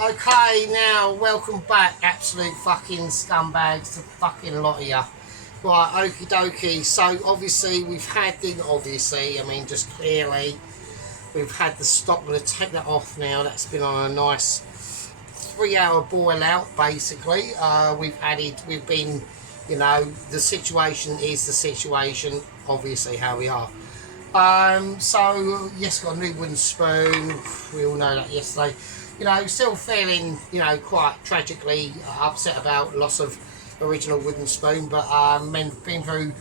Okay, now welcome back, absolute fucking scumbags, the fucking lot of you. Right, okie dokie. So obviously I mean just clearly, we've had the stop. I'm going to take that off now. That's been on a nice 3-hour boil out, basically. We've been, the situation is the situation, obviously how we are. So yes, got a new wooden spoon. We all know that yesterday. Still feeling, quite tragically upset about loss of original wooden spoon, but been through,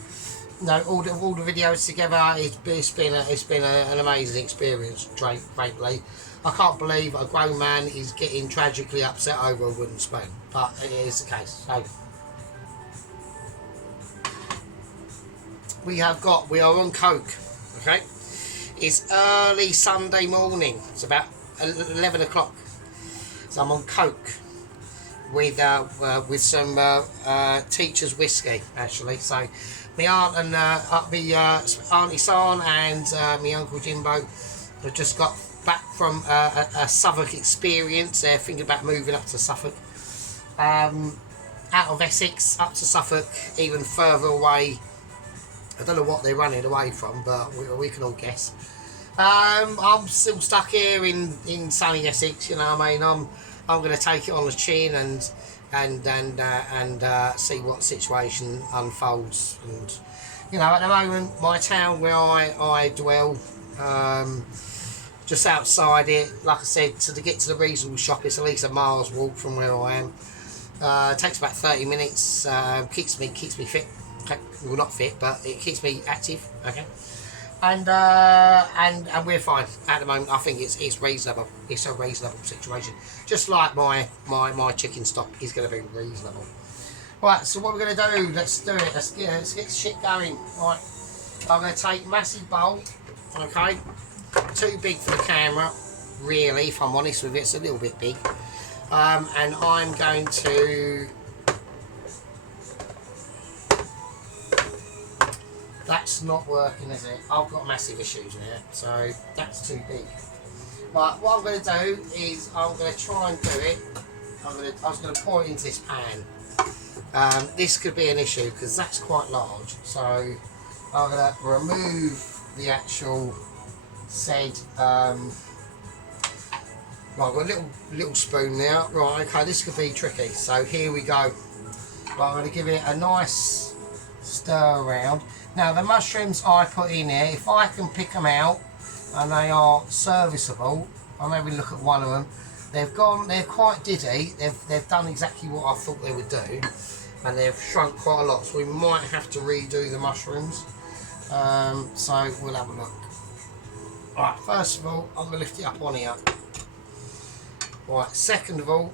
all the videos together. It's been an amazing experience, frankly. I can't believe a grown man is getting tragically upset over a wooden spoon, but it is the case. So we are on coke. Okay, it's early Sunday morning. It's about 11 o'clock. So I'm on coke with some teacher's whiskey, actually. So my aunt and Auntie San and my Uncle Jimbo have just got back from a Suffolk experience. They're thinking about moving up to Suffolk, out of Essex up to Suffolk, even further away. I don't know what they're running away from, but we can all guess. I'm still stuck here in sunny Essex. I mean, I'm going to take it on the chin and see what situation unfolds. And at the moment, my town where I dwell, just outside it, like I said, to get to the reasonable shop, it's at least a mile's walk from where I am. It takes about 30 minutes. Keeps me fit. Well, not fit, but it keeps me active. Okay. And we're fine at the moment. I think it's reasonable. It's a reasonable situation. Just like my chicken stock is going to be reasonable. Right. So what we're going to do? Let's do it. Let's get shit going. Right. I'm going to take massive bowl. Okay. Too big for the camera. Really, if I'm honest with it, it's a little bit big. And I'm going to. That's not working, is it? I've got massive issues there, so that's too big. But what I'm going to do is I'm going to try and do it. I was going to pour it into this pan. This could be an issue because that's quite large. So I'm going to remove the actual said. Right, I've got a little spoon now. Right, okay, this could be tricky. So here we go. Right, I'm going to give it a nice stir around. Now the mushrooms I put in here, if I can pick them out and they are serviceable, I'll maybe look at one of them. They're quite diddy. They've done exactly what I thought they would do, and they've shrunk quite a lot. So we might have to redo the mushrooms. So we'll have a look. Alright, first of all, I'm gonna lift it up on here. Right, second of all,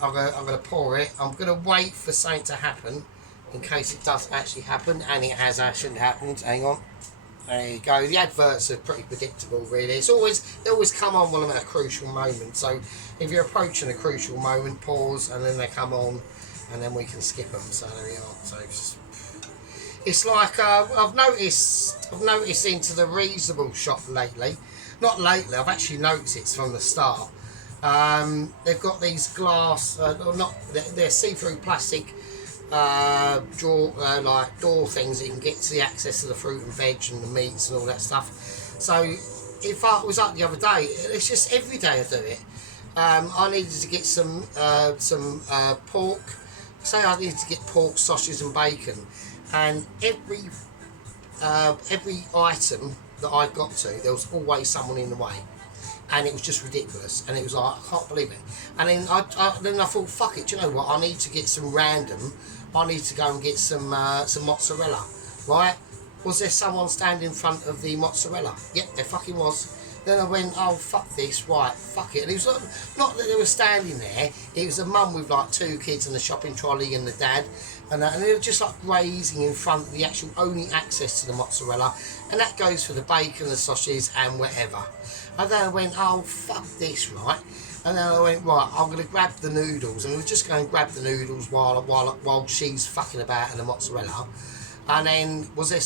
I'm gonna pour it. I'm gonna wait for something to happen, in case it does actually happen, and it has actually happened. Hang on, there you go. The adverts are pretty predictable, really. They always come on when I'm at a crucial moment. So if you're approaching a crucial moment, pause, and then they come on, and then we can skip them. So there we are. So it's like I've noticed into the reasonable shop lately. Not lately. I've actually noticed it from the start. They've got these glass, they're see-through plastic. Door things that you can get to the access to the fruit and veg and the meats and all that stuff. So if I was up the other day, it's just every day I do it. I needed to get some pork. Say I needed to get pork, sausage and bacon, and every item that I got to, there was always someone in the way. And it was just ridiculous, and it was like, I can't believe it. And then I thought, fuck it, do you know what? I need to get some random. I need to go and get some mozzarella, right? Was there someone standing in front of the mozzarella? Yep, there fucking was. Then I went, oh fuck this, right? Fuck it. And it was not that they were standing there. It was a mum with like 2 kids and the shopping trolley and the dad, and they were just like grazing in front of the actual only access to the mozzarella, and that goes for the bacon, the sausages, and whatever. And then I went, oh fuck this, right? And then I went, right, I'm going to grab the noodles, and we're just going to grab the noodles while she's fucking about in the mozzarella. And then was there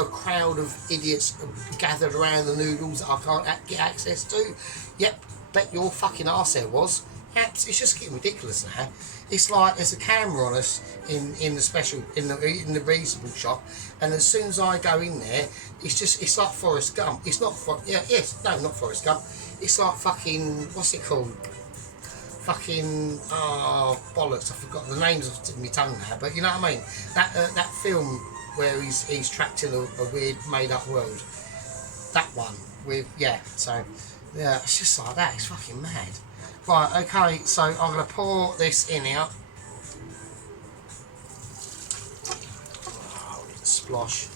a crowd of idiots gathered around the noodles that I can't get access to? Yep, bet your fucking arse there was. It's just getting ridiculous now. It's like there's a camera on us in the special in the reasonable shop, and as soon as I go in there, it's like Forrest Gump. It's not not Forrest Gump. It's like fucking, what's it called? Fucking, oh bollocks! I forgot the names of my tongue now, but you know what I mean. That film where he's trapped in a weird made up world. That one with so yeah, it's just like that. It's fucking mad. Right, okay, so I'm going to pour this in here. Oh, splosh.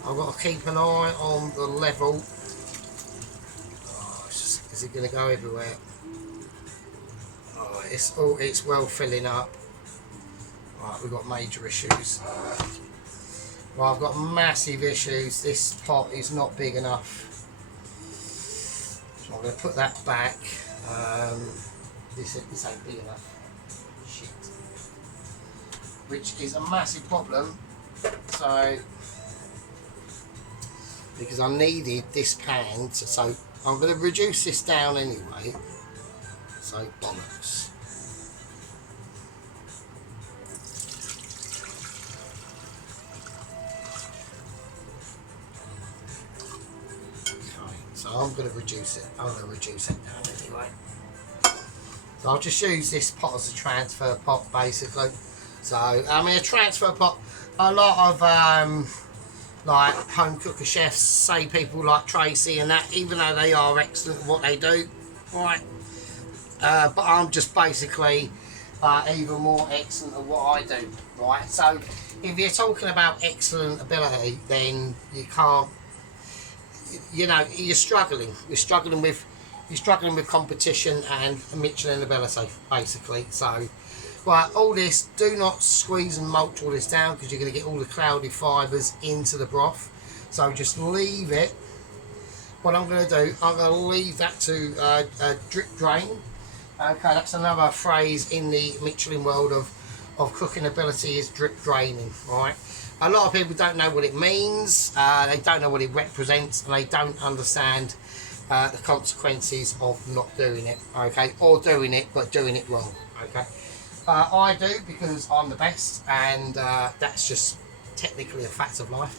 I've got to keep an eye on the level. Oh, is it going to go everywhere? Oh, it's well filling up. Right, we've got major issues. Well, I've got massive issues. This pot is not big enough. So I'm going to put that back. This ain't big enough. Shit. Which is a massive problem. So, because I needed this pan, so I'm going to reduce this down anyway. So, bollocks. Okay, so I'm going to reduce it. I'm going to reduce it down anyway. So I'll just use this pot as a transfer pot, basically. So, I mean, a transfer pot, a lot of like home cooker chefs say people like Tracy and that, even though they are excellent at what they do, right? But I'm just basically even more excellent at what I do, right? So if you're talking about excellent ability, then you can't, you know, you're struggling with competition and Michelin ability, basically. So, right, all this, do not squeeze and mulch all this down, because you're going to get all the cloudy fibres into the broth. So just leave it. What I'm going to do, I'm going to leave that to drip drain. Okay, that's another phrase in the Michelin world of cooking ability, is drip draining, right? A lot of people don't know what it means, they don't know what it represents, and they don't understand the consequences of not doing it, okay, or doing it but doing it wrong, okay. I do, because I'm the best, and that's just technically a fact of life.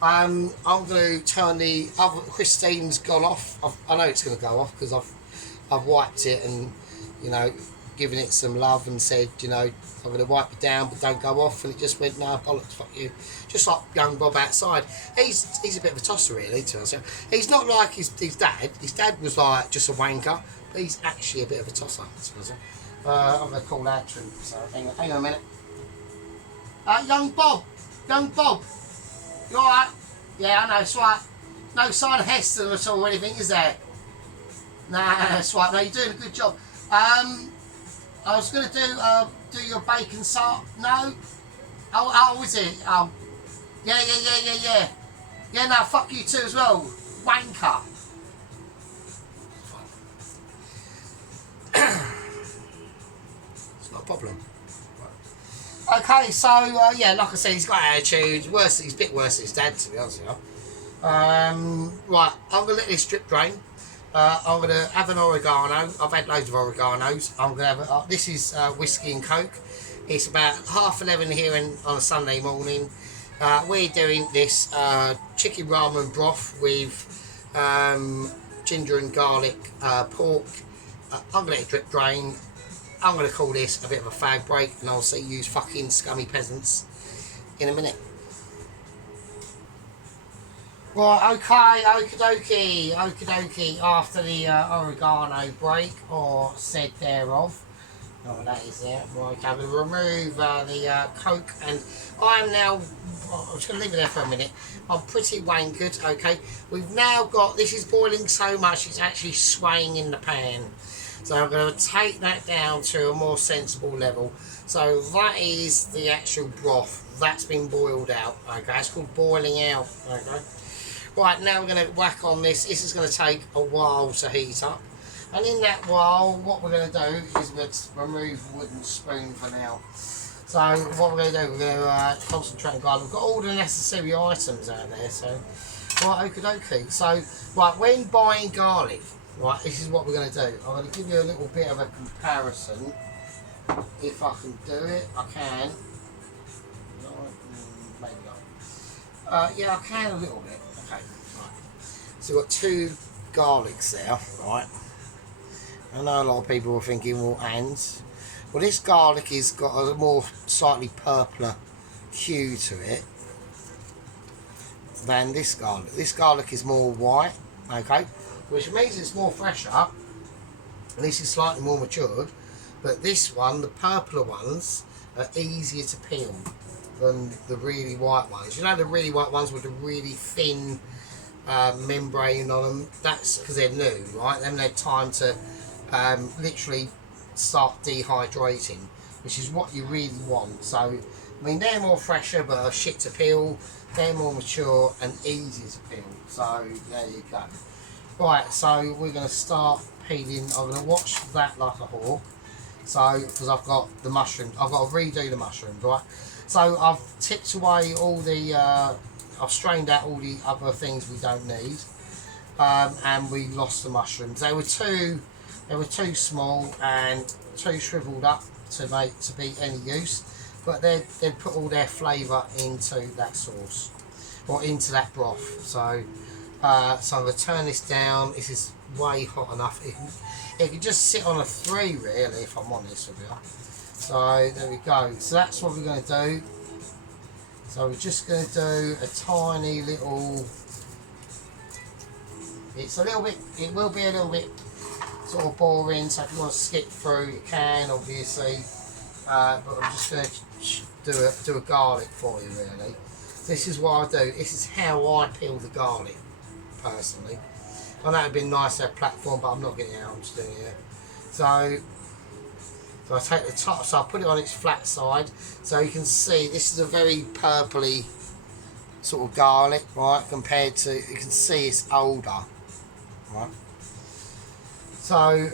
I'm going to turn the other, Christine's gone off. I know it's going to go off because I've wiped it and, you know, given it some love and said, you know, I'm going to wipe it down but don't go off, and it just went, no, bollocks, fuck you. Just like young Bob outside. He's a bit of a tosser, really, to us. He's not like his dad. His dad was like just a wanker, but he's actually a bit of a tosser, to us. I'm going to call that true, so hang on a minute. Young Bob, you alright? Yeah, I know, it's right. No sign of Heston at all or anything, is there? Nah, that's right, no, you're doing a good job. I was going to do your bacon salt. No? Oh, is it? Oh, yeah. Yeah, no, fuck you too as well. Wanker. It's not a problem. Okay, so, yeah, like I said, he's got attitude. He's a bit worse than his dad, to be honest with you. Right, I'm going to let this drip drain. I'm going to have an oregano. I've had loads of oreganos. I'm going to have this is whiskey and coke. It's about 11:30 here on a Sunday morning. We're doing this chicken ramen broth with ginger and garlic pork. I'm going to let it drip drain. I'm going to call this a bit of a fag break, and I'll see you fucking scummy peasants in a minute. Right, okay, okie dokie, after the oregano break, or said thereof, oh, that is there, right, I'm going to remove the coke, and I am now, I'm just going to leave it there for a minute, I'm pretty wankered, okay, we've now got, this is boiling so much, it's actually swaying in the pan, so I'm going to take that down to a more sensible level. So that is the actual broth, that's been boiled out, okay, it's called boiling out, okay. Right, now we're going to whack on this. This is going to take a while to heat up. And in that while, what we're going to do is we're going to remove the wooden spoon for now. So what we're going to do, we're going to concentrate on garlic. We've got all the necessary items out there. So, right, okie dokie. So, right, when buying garlic, Right, this is what we're going to do. I'm going to give you a little bit of a comparison. If I can do it, I can. Maybe not. Yeah, I can a little bit. Okay, right. So we've got 2 garlics there, right? I know a lot of people are thinking, well, hands. Well, this garlic has got a more slightly purpler hue to it than this garlic. This garlic is more white, okay, which means it's more fresher. And this is slightly more matured, but this one, the purpler ones, are easier to peel than the really white ones. You know, the really white ones with the really thin membrane on them. That's because they're new, right? They haven't had time to literally start dehydrating, which is what you really want. So, I mean, they're more fresher, but are shit to peel. They're more mature and easier to peel. So there you go. Right, so we're going to start peeling. I'm going to watch that like a hawk. So, because I've got the mushrooms, I've got to redo the mushrooms, right? So I've tipped away all the, I've strained out all the other things we don't need, and we lost the mushrooms. They were too small and too shriveled up to be any use. But they'd put all their flavour into that sauce, or into that broth. So, so I'm going to turn this down. This is way hot enough. It could just sit on a 3 really, if I'm honest with you. So there we go. So that's what we're going to do. So we're just going to do a tiny little. It's a little bit. It will be a little bit sort of boring. So if you want to skip through, you can obviously. But I'm just going to do a garlic for you really. This is what I do. This is how I peel the garlic personally. I know it'd be nice to have a platform, but I'm not getting it out. I'm just doing it. So I take the top. So I put it on its flat side, so you can see this is a very purpley sort of garlic, right? Compared to, you can see it's older, right? So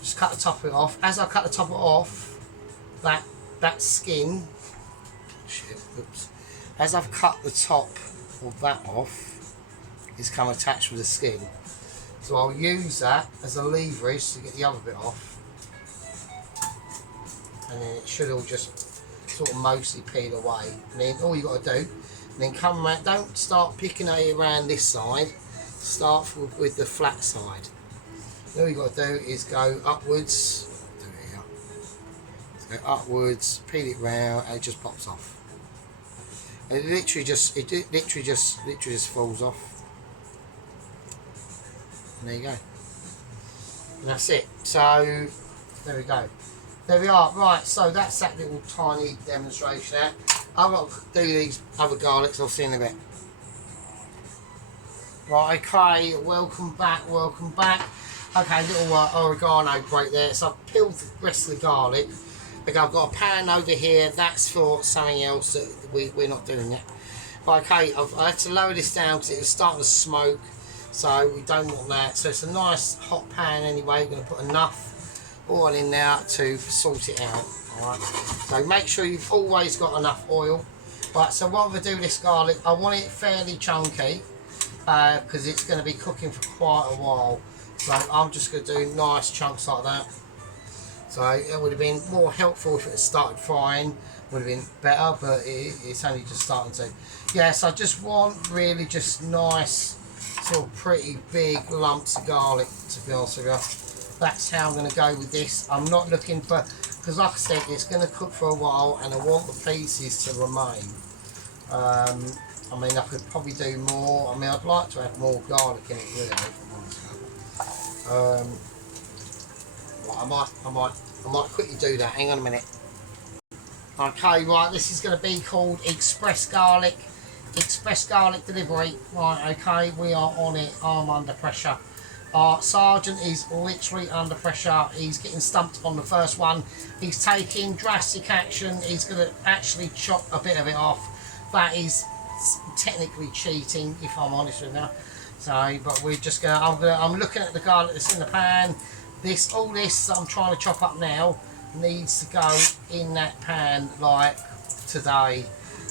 just cut the top of it off. As I cut the top of it off, that skin, shit, oops. As I've cut the top of that off, it's come attached with the skin. So I'll use that as a leverage to get the other bit off. And then it should all just sort of mostly peel away. And then all you got to do, and then come around, don't start picking it around this side, start with the flat side. All you got to do is go upwards, go upwards, peel it round, and it just pops off. And it literally just falls off. And there you go. And that's it. So there we go. There we are. Right, so that's that little tiny demonstration there. I've got to do these other garlics. I'll see you in a bit. Right, okay, welcome back, welcome back. Okay, little oregano break there. So I've peeled the rest of the garlic. Okay, I've got a pan over here. That's for something else that we're not doing yet. But okay, I had to lower this down because it was starting to smoke. So we don't want that. So it's a nice hot pan anyway. We're going to put enough oil in there to sort it out. Alright. So make sure you've always got enough oil. Right, so what I'm going to do with this garlic, I want it fairly chunky because it's going to be cooking for quite a while. So I'm just going to do nice chunks like that. So it would have been more helpful if it had started frying. Would have been better, but it's only just starting to. Yeah, so I just want really just nice, sort of pretty big lumps of garlic, to be honest with you. That's how I'm going to go with this. I'm not looking for, because like I said, it's going to cook for a while and I want the pieces to remain. I mean, I could probably do more. I mean, I'd like to have more garlic in it, really, if I'm honest. Well, I might quickly do that. Hang on a minute. Okay, right, this is going to be called Express Garlic Delivery. Right, okay, we are on it. I'm under pressure. Our sergeant is literally under pressure. He's getting stumped on the first one. He's taking drastic action. He's going to actually chop a bit of it off. That is technically cheating, if I'm honest with you. So, but we're just going to, I'm looking at the garlic that's in the pan. All this I'm trying to chop up now needs to go in that pan like today,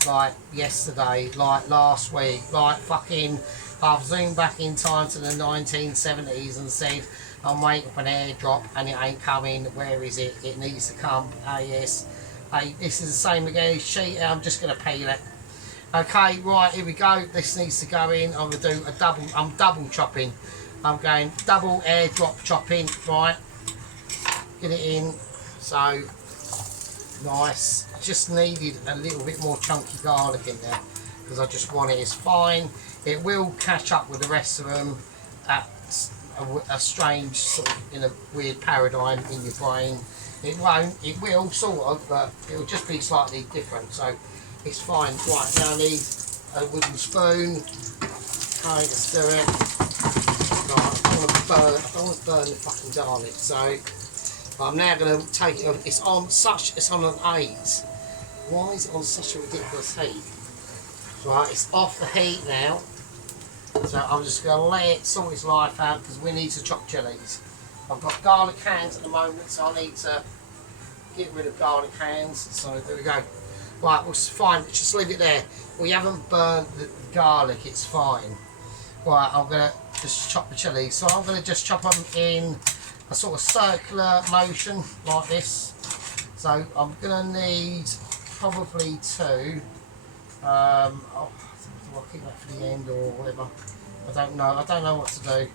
like yesterday, like last week, like fucking I've zoomed back in time to the 1970s and said I'm waiting for an airdrop and it ain't coming. Where is it? It needs to come. Yes. Hey, this is the same again. It's cheating. I'm just going to peel it. Okay, right, here we go. This needs to go in. I'm going to do a double. I'm double chopping. I'm going double airdrop chopping. Right. Get it in. So nice. Just needed a little bit more chunky garlic in there because I just want it. It's fine. It will catch up with the rest of them at a strange sort of, in a weird paradigm in your brain. It won't. It will sort of, but it will just be slightly different. So it's fine. Right, now I need a wooden spoon. Okay, let's do it. Right, I don't want to burn the fucking garlic. So I'm now going to take it. It's on an 8. Why is it on such a ridiculous heat? Right, it's off the heat now. So I'm just going to let it sort its life out because we need to chop chilies. I've got garlic hands at the moment, so I need to get rid of garlic hands. So there we go. Right, well, it's fine. Just leave it there. We haven't burnt the garlic. It's fine. Right, I'm going to just chop the chilies. So I'm going to just chop them in a sort of circular motion like this. So I'm going to need probably 2. I'll keep that for the end or whatever. I don't know what to do.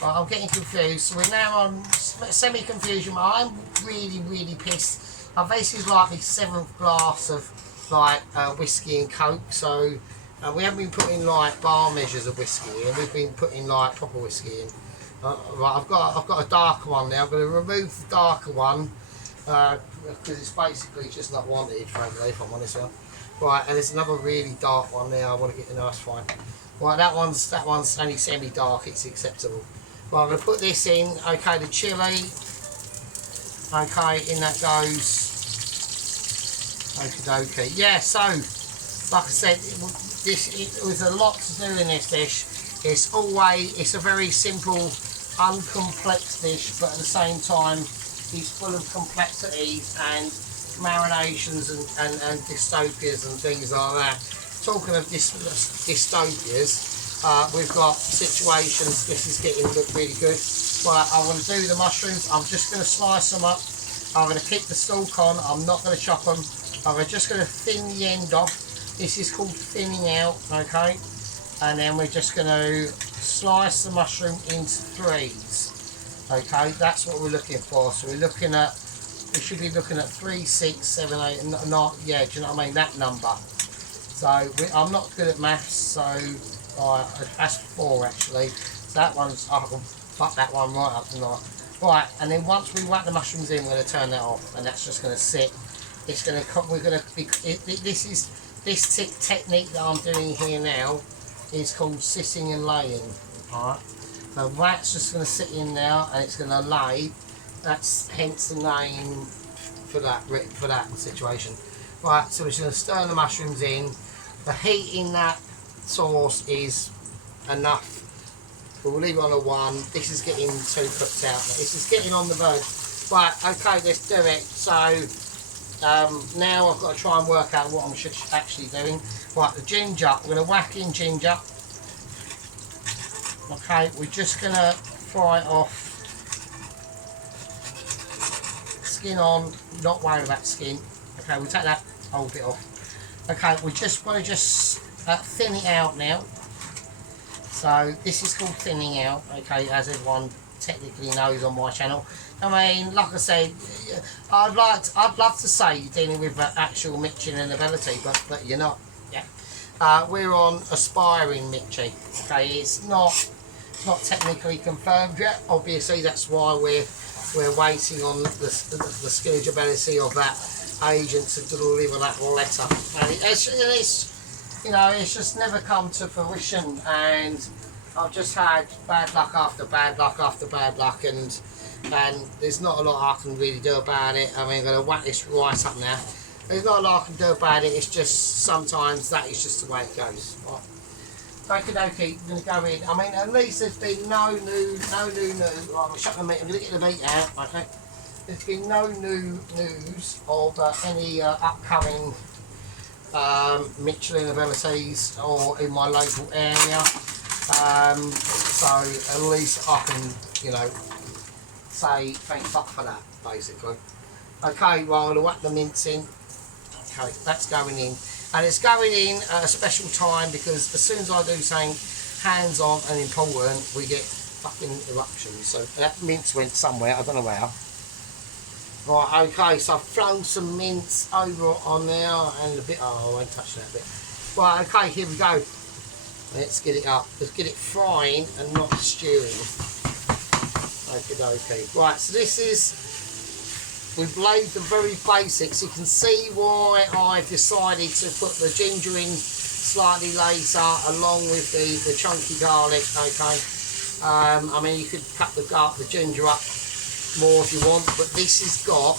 But I'm getting confused. So we're now on semi-confusion. I'm really pissed. I've basically like my 7th glass of like whiskey and coke. So we haven't been putting like bar measures of whiskey in. We've been putting like proper whiskey in. Right, I've got a darker one now. I'm going to remove the darker one because it's basically just not wanted, frankly, if I'm honest with you. Right, and there's another really dark one there. I want to get the nice fine. Right, that one's only semi-dark. It's acceptable. Right, I'm going to put this in. Okay, the chilli. Okay, in that goes. Okie dokie. Yeah, so like I said, it was a lot to do in this dish. It's a very simple, uncomplex dish, but at the same time, it's full of complexities and marinations and dystopias and things like that. Talking of dystopias, we've got situations. This is getting look really good. Right, I want to do the mushrooms. I'm just going to slice them up. I'm going to keep the stalk on. I'm not going to chop them. I'm just going to thin the end off. This is called thinning out, okay? And then we're just going to slice the mushroom into 3s. Okay, that's what we're looking for. So we should be looking at 3, 6, 7, 8, not, yeah, do you know what I mean? That number. So I'm not good at maths, so that's 4 actually. So that one's, I can fuck that one right up tonight. Right, and then once we whack the mushrooms in, we're going to turn that off, and that's just going to sit. It's going to, we're going to, this technique that I'm doing here now is called sitting and laying. Alright, so that's just going to sit in now, and it's going to lay. That's hence the name for that situation. Right, so we're just going to stir the mushrooms in. The heat in that sauce is enough. We'll leave it on a 1. This is getting too cooked out. This is getting on the verge. Right, okay, let's do it. So now I've got to try and work out what I'm actually doing. Right, the ginger. We're going to whack in ginger. Okay, we're just going to fry it off. Skin on, not worried about skin. Okay, we'll take that whole bit off. Okay, we just want to thin it out now. So this is called thinning out, okay, as everyone technically knows on my channel. I mean, like I said, I'd love to say you're dealing with actual Michelin ability, but you're not. Yeah, we're on aspiring Michelin. Okay, it's not technically confirmed yet. Obviously, that's why we're waiting on the skillability of that agent to deliver that letter. And it's just never come to fruition, and I've just had bad luck after bad luck after bad luck, and there's not a lot I can really do about it. I mean, I'm going to whack this right up now. There's not a lot I can do about it. It's just sometimes that is just the way it goes. Right. Okie dokie, I'm going to go in. I mean, at least there's been no new news. Right, I'm shut the meat. I'm going to get the meat out. Okay. There's been no new news of any upcoming Michelin abilities or in my local area. So at least I can, you know, say thank fuck for that, basically. Okay, well, I'm going to whack the mince in. Okay, that's going in. And it's going in at a special time because as soon as I do something hands-on and important, we get fucking eruptions. So that mince went somewhere, I don't know where. Right, okay, so I've thrown some mince over on there and a bit, oh, I won't touch that bit. Right, okay, here we go. Let's get it up. Let's get it frying and not stewing. Okay. Right, so this is, we've laid the very basics. You can see why I've decided to put the ginger in slightly later along with the chunky garlic, okay. I mean, you could cut the ginger up more if you want, but this has got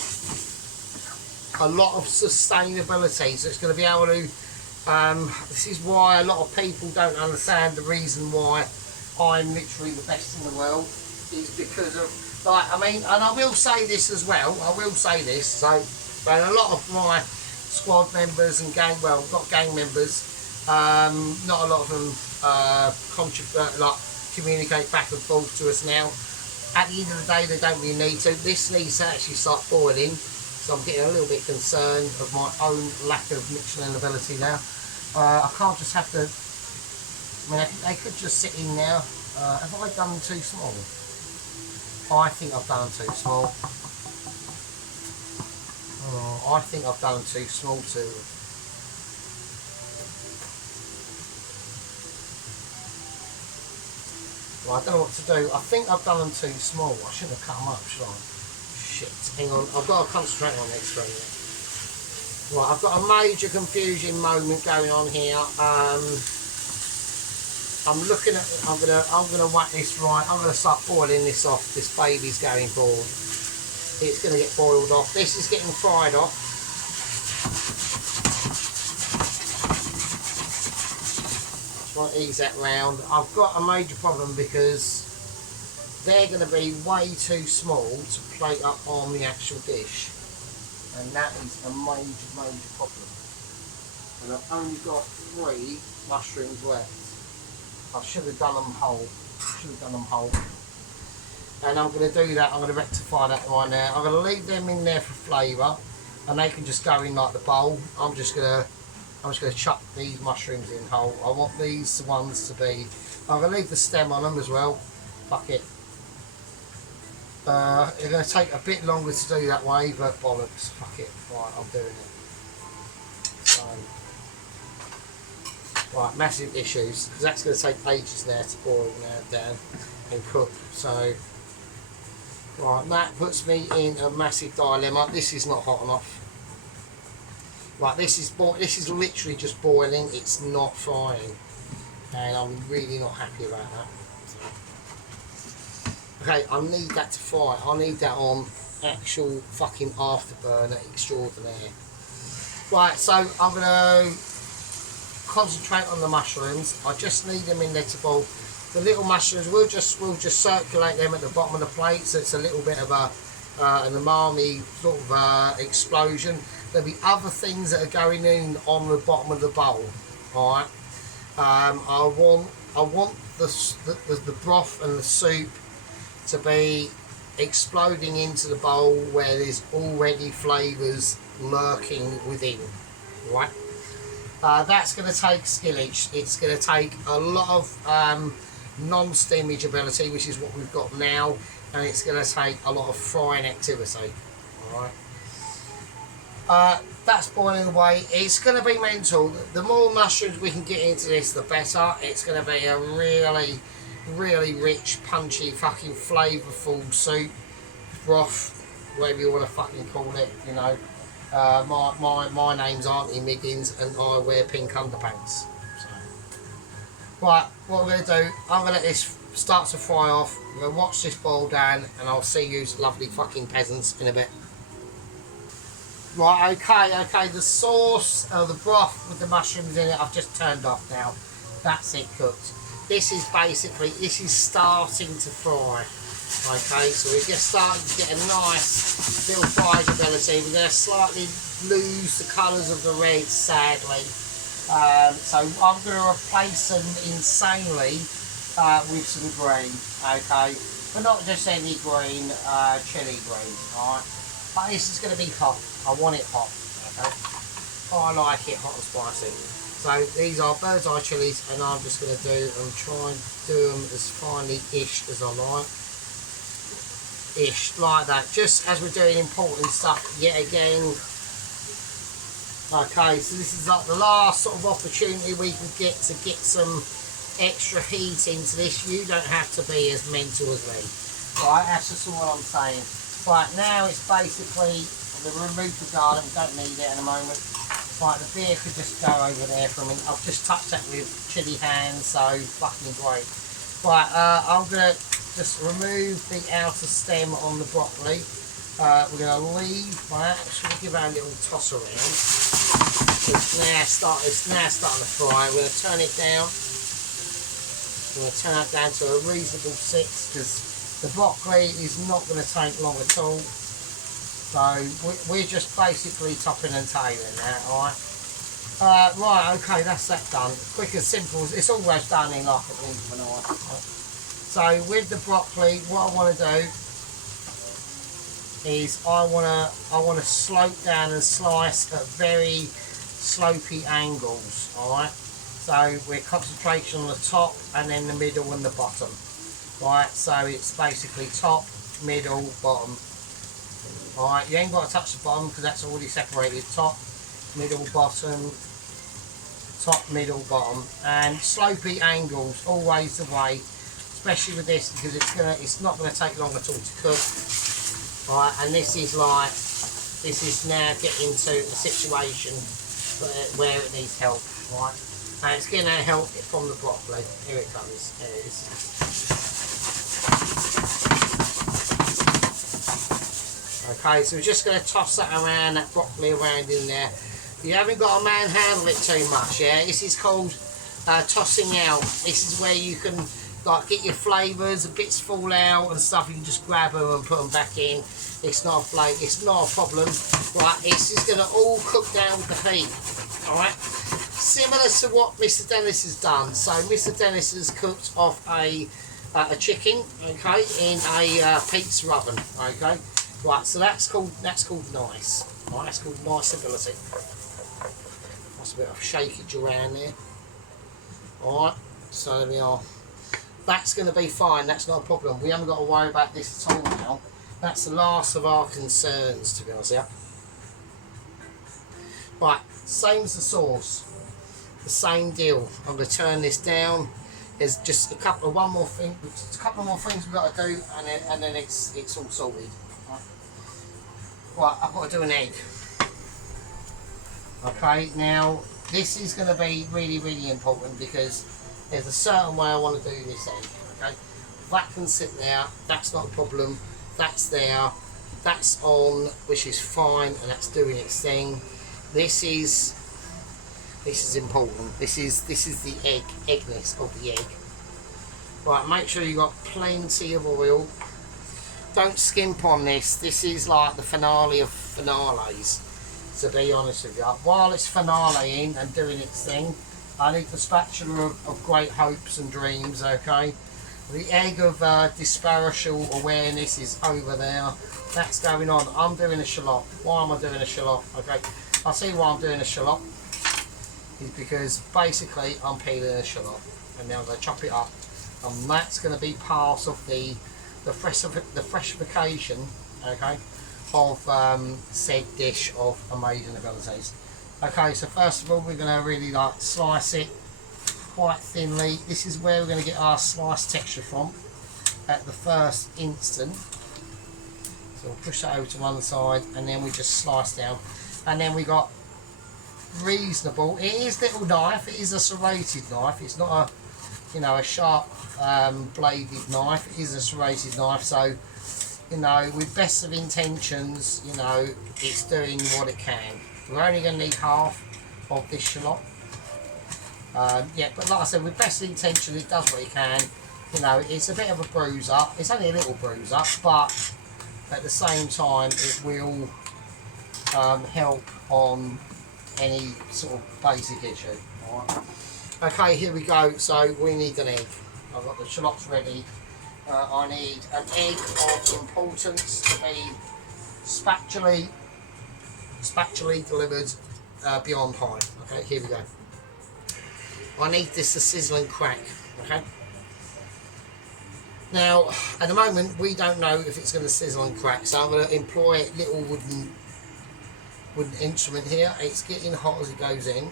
a lot of sustainability, so it's going to be able to, this is why a lot of people don't understand the reason why I'm literally the best in the world, is because of, like, I mean, and I will say this as well, so, but a lot of my squad members and gang, well, not gang members, not a lot of them like, communicate back and forth to us now. At the end of the day, they don't really need to. This needs to actually start boiling, so I'm getting a little bit concerned of my own lack of Michelin ability now. I can't just have to, I mean, they could just sit in now. Have I done too small? I think I've done too small. Oh, I think I've done too small too. Well, I don't know what to do. I think I've done them too small. I shouldn't have cut them up, should I? Shit. Hang on. I've got to concentrate on this for a minute. Right, I've got a major confusion moment going on here. I'm looking at. I'm gonna whack this right. I'm gonna start boiling this off. This baby's going boiled. It's gonna get boiled off. This is getting fried off. Try to ease that round. I've got a major problem because they're going to be way too small to plate up on the actual dish, and that is a major problem. And I've only got 3 mushrooms left. I should have done them whole. And I'm going to do that. I'm going to rectify that right now. I'm going to leave them in there for flavour, and they can just go in like the bowl. I'm just going to chuck these mushrooms in whole. I want these ones to be, I'm going to leave the stem on them as well. Fuck it. It's going to take a bit longer to do that way, but bollocks. Fuck it. Right, I'm doing it. So, right, massive issues, because that's going to take ages now to boil now down and cook. So, right, that puts me in a massive dilemma. This is not hot enough. Right, this is literally just boiling. It's not frying, and I'm really not happy about that. Okay, I need that to fry. I need that on actual fucking afterburner extraordinaire. Right, so I'm going to concentrate on the mushrooms. I just need them in there to boil. The little mushrooms, we'll just circulate them at the bottom of the plate, so it's a little bit of an umami sort of explosion. There'll be other things that are going in on the bottom of the bowl. All right. I want the broth and the soup to be exploding into the bowl where there's already flavours lurking within. Right. That's going to take skillage. It's going to take a lot of non-steamage ability, which is what we've got now, and it's going to take a lot of frying activity. All right. That's boiling away. It's going to be mental. The more mushrooms we can get into this, the better. It's going to be a really rich, punchy, fucking flavourful soup, broth, whatever you want to fucking call it. You know, my name's Auntie Miggins, and I wear pink underpants. So, right, what I'm going to do, I'm going to let this start to fry off. I'm going to watch this boil down, and I'll see you lovely fucking peasants in a bit. Right, okay, the sauce, the broth with the mushrooms in it, I've just turned off now. That's it cooked. This is starting to fry. Okay, so we're just starting to get a nice little frying ability. We're going to slightly lose the colours of the red, sadly. So I'm going to replace them insanely with some green, okay? But not just any green, chili green, alright? But this is going to be hot. I want it hot, okay? I like it hot and spicy. So these are bird's eye chilies, and I'm just going to do and try and do them as finely-ish as I like. Ish, like that. Just as we're doing important stuff yet again. Okay, so this is like the last sort of opportunity we can get to get some extra heat into this. You don't have to be as mental as me. Right, that's just all I'm saying. Right, now it's basically, we'll remove the garlic, we don't need it in a moment. Right, the beer could just go over there for a minute. I've just touched that with chili hands, so fucking great. Right, I'm going to just remove the outer stem on the broccoli. We're going to leave that. Just going to give that a little toss around. It's now starting to fry. We're going to turn it down. We're going to turn it down to a reasonable 6 because the broccoli is not going to take long at all. So we're just basically topping and tailing that, alright? Right, okay, that's that done. Quick and simple. It's almost done in like a blink of an eye. Right? So with the broccoli, what I want to do is I want to slope down and slice at very slopey angles, alright? So we're concentrating on the top and then the middle and the bottom. Right, so it's basically top, middle, bottom. Alright, you ain't got to touch the bottom because that's already separated. Top, middle, bottom, top, middle, bottom. And slopey angles, always the way, especially with this because it's not going to take long at all to cook. Right, and this is now getting to a situation where it needs help, right? And it's going to help it from the broccoli. Here it comes. Here it is. Okay, so we're just going to toss that around, that broccoli around in there. You haven't got to manhandle it too much, yeah? This is called tossing out. This is where you can like get your flavours, the bits fall out and stuff. You can just grab them and put them back in. It's not a problem. Right, this is going to all cook down with the heat. Alright, similar to what Mr. Dennis has done. So Mr. Dennis has cooked off a chicken, okay, in a pizza oven, okay. Right, so that's called nice. Right, that's called nice ability. That's a bit of shakage around there. Alright, so there we are. That's going to be fine, that's not a problem. We haven't got to worry about this at all now. That's the last of our concerns, to be honest. Yeah. Right, same as the sauce. The same deal. I'm going to turn this down. There's just a couple more things we've got to do, and then it's all sorted. Right, I've got to do an egg. Okay, now this is going to be really, really important because there's a certain way I want to do this egg. Okay, that can sit there. That's not a problem. That's there. That's on, which is fine, and that's doing its thing. This is important. This is the eggness of the egg. Right, make sure you got plenty of oil. Don't skimp on this. This is like the finale of finales, to be honest with you. While it's finaleing and doing its thing, I need the spatula of great hopes and dreams, okay? The egg of disparatial awareness is over there. That's going on. I'm doing a shallot. Why am I doing a shallot? Okay, I'll see why I'm doing a shallot. Is because basically I'm peeling a shallot and then I'm going to chop it up, and that's going to be part of the freshification, okay, of said dish of amazing abilities. Okay, so first of all we're going to really like slice it quite thinly. This is where we're going to get our slice texture from at the first instant. So we'll push that over to one side and then we just slice down, and then we got reasonable. It is little knife. It is a serrated knife. It's not a sharp bladed knife. It is a serrated knife. So with best of intentions, it's doing what it can. We're only going to need half of this shallot. Yeah, but like I said, with best of intention, it does what it can. It's a bit of a bruiser. It's only a little bruiser, but at the same time, it will help on any sort of basic issue. Alright. Okay, here we go. So we need an egg. I've got the shallots ready. I need an egg of importance to be spatula delivered beyond high. Okay, here we go. I need this to sizzle and crack. Okay. Now, at the moment, we don't know if it's going to sizzle and crack, so I'm going to employ a little wooden instrument here. It's getting hot as it goes in.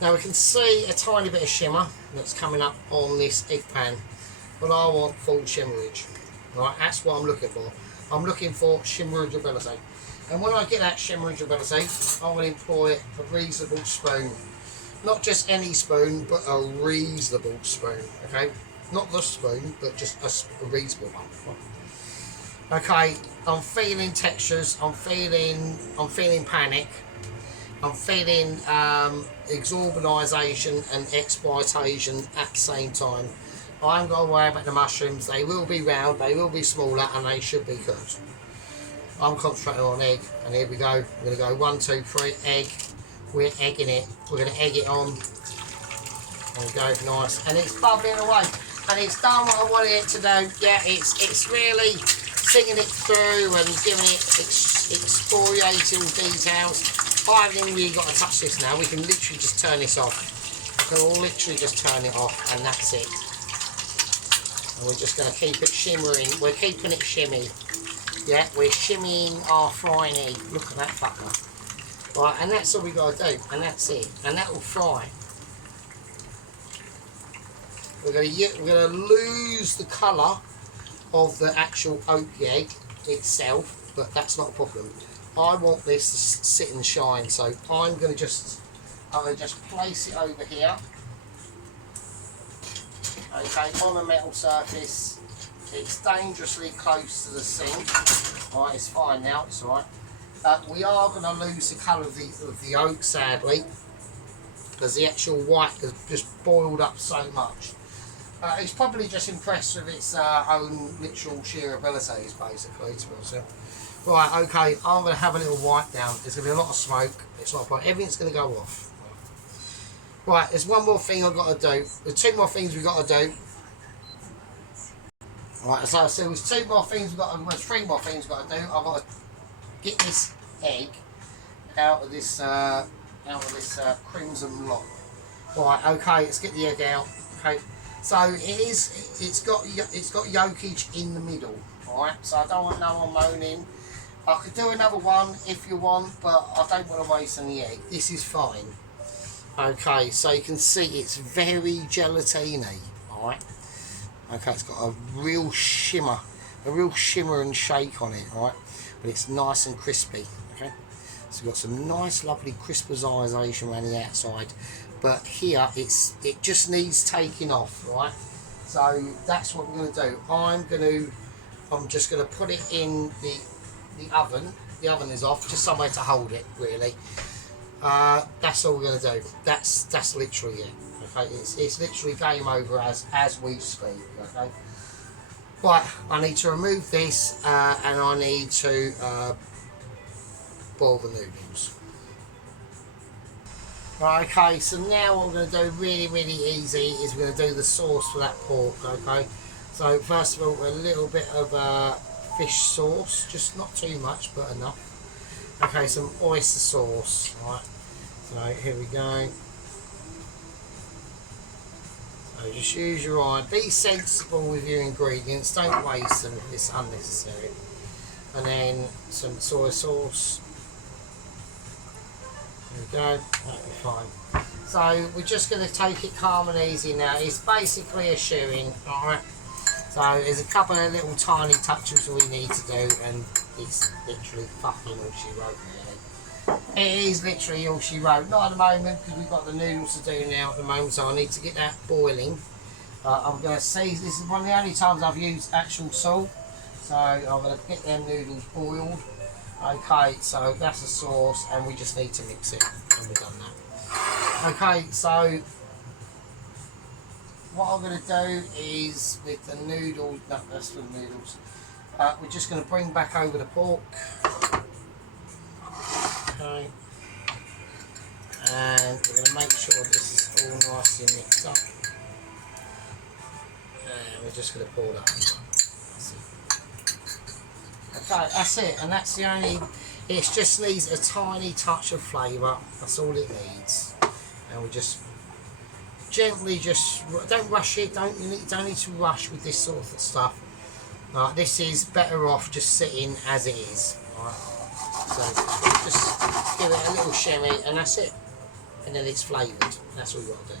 Now we can see a tiny bit of shimmer that's coming up on this egg pan, but I want full shimmerage. Right, that's what I'm looking for. I'm looking for shimmerage ability. And when I get that shimmerage ability, I will employ a reasonable spoon. Not just any spoon, but a reasonable spoon, okay? Not the spoon, but just a reasonable one. Okay, I'm feeling textures, I'm feeling panic, I'm feeling exorbitation and exploitation at the same time. I ain't got to worry about the mushrooms. They will be round, they will be smaller, and they should be cooked. I'm concentrating on egg, and here we go. We're going to go 1, 2, 3, egg. We're egging it. We're going to egg it on. There we go, nice. And it's bubbling away. And it's done what I wanted it to do. Yeah, it's really singing it through and giving it excoriating details. I haven't even really got to touch this now. We can literally just turn this off. We can literally just turn it off, and that's it. And we're just going to keep it shimmering. We're keeping it shimmy. Yeah, we're shimmying our frying egg. Look at that fucker. Right, and that's all we got to do, and that's it. And that will fry. We're going to lose the colour of the actual oat egg itself, but that's not a problem. I want this to sit and shine, so I'm going to just place it over here. Okay, on a metal surface. It's dangerously close to the sink. Alright, it's fine now, it's alright. We are going to lose the colour of the oat, sadly, because the actual white has just boiled up so much. It's probably just impressed with its own literal sheer abilities, basically, to be honest. Right, okay, I'm going to have a little wipe down. There's going to be a lot of smoke. It's not a problem. Everything's going to go off. Right, there's one more thing I've got to do. There's 2 more things we've got to do. Right, so there's 2 more things we've got to do. There's 3 more things we've got to do. I've got to get this egg out of this crimson lot. Right, okay, let's get the egg out. Okay, so it's got yolkage in the middle. Alright, so I don't want no one moaning. I could do another one if you want, but I don't want to waste any egg. This is fine. Okay, so you can see it's very gelatine-y. Alright. Okay, it's got a real shimmer and shake on it, right? But it's nice and crispy. Okay, so we've got some nice, lovely crystallization around the outside, but here it just needs taking off, right? So that's what we're going to do. I'm just going to put it in the oven. The oven is off, just somewhere to hold it, really. That's all we're going to do. That's literally it. Okay, it's literally game over as we speak. Okay, right, I need to remove this and I need to boil the noodles. Right, okay, so now what we're going to do really easy is we're going to do the sauce for that pork. Okay, so first of all, a little bit of fish sauce, just not too much but enough. Okay, some oyster sauce. Right, so here we go. So just use your eye, be sensible with your ingredients, don't waste them if it's unnecessary. And then some soy sauce. There we go, that'll be fine. So we're just going to take it calm and easy now. It's basically a shoe-in, alright? So there's a couple of little tiny touches we need to do, and it's literally fucking all she wrote really. It is literally all she wrote. Not at the moment, because we've got the noodles to do now at the moment, so I need to get that boiling. I'm going to season. This is one of the only times I've used actual salt, so I'm going to get them noodles boiled. Okay, so that's the sauce, and we just need to mix it, and we've done that. Okay, so what I'm going to do is with the noodles, no, that's for the noodles. We're just going to bring back over the pork. Okay, And we're going to make sure this is all nicely mixed up. And we're just going to pour that over. That's it. Okay, that's it. And that's the only, it just needs a tiny touch of flavour. That's all it needs. And we just gently, just don't rush it. Don't need to rush with this sort of stuff. This is better off just sitting as it is. Right? So just give it a little shimmy, and that's it. And then it's flavoured. That's all you've got to do.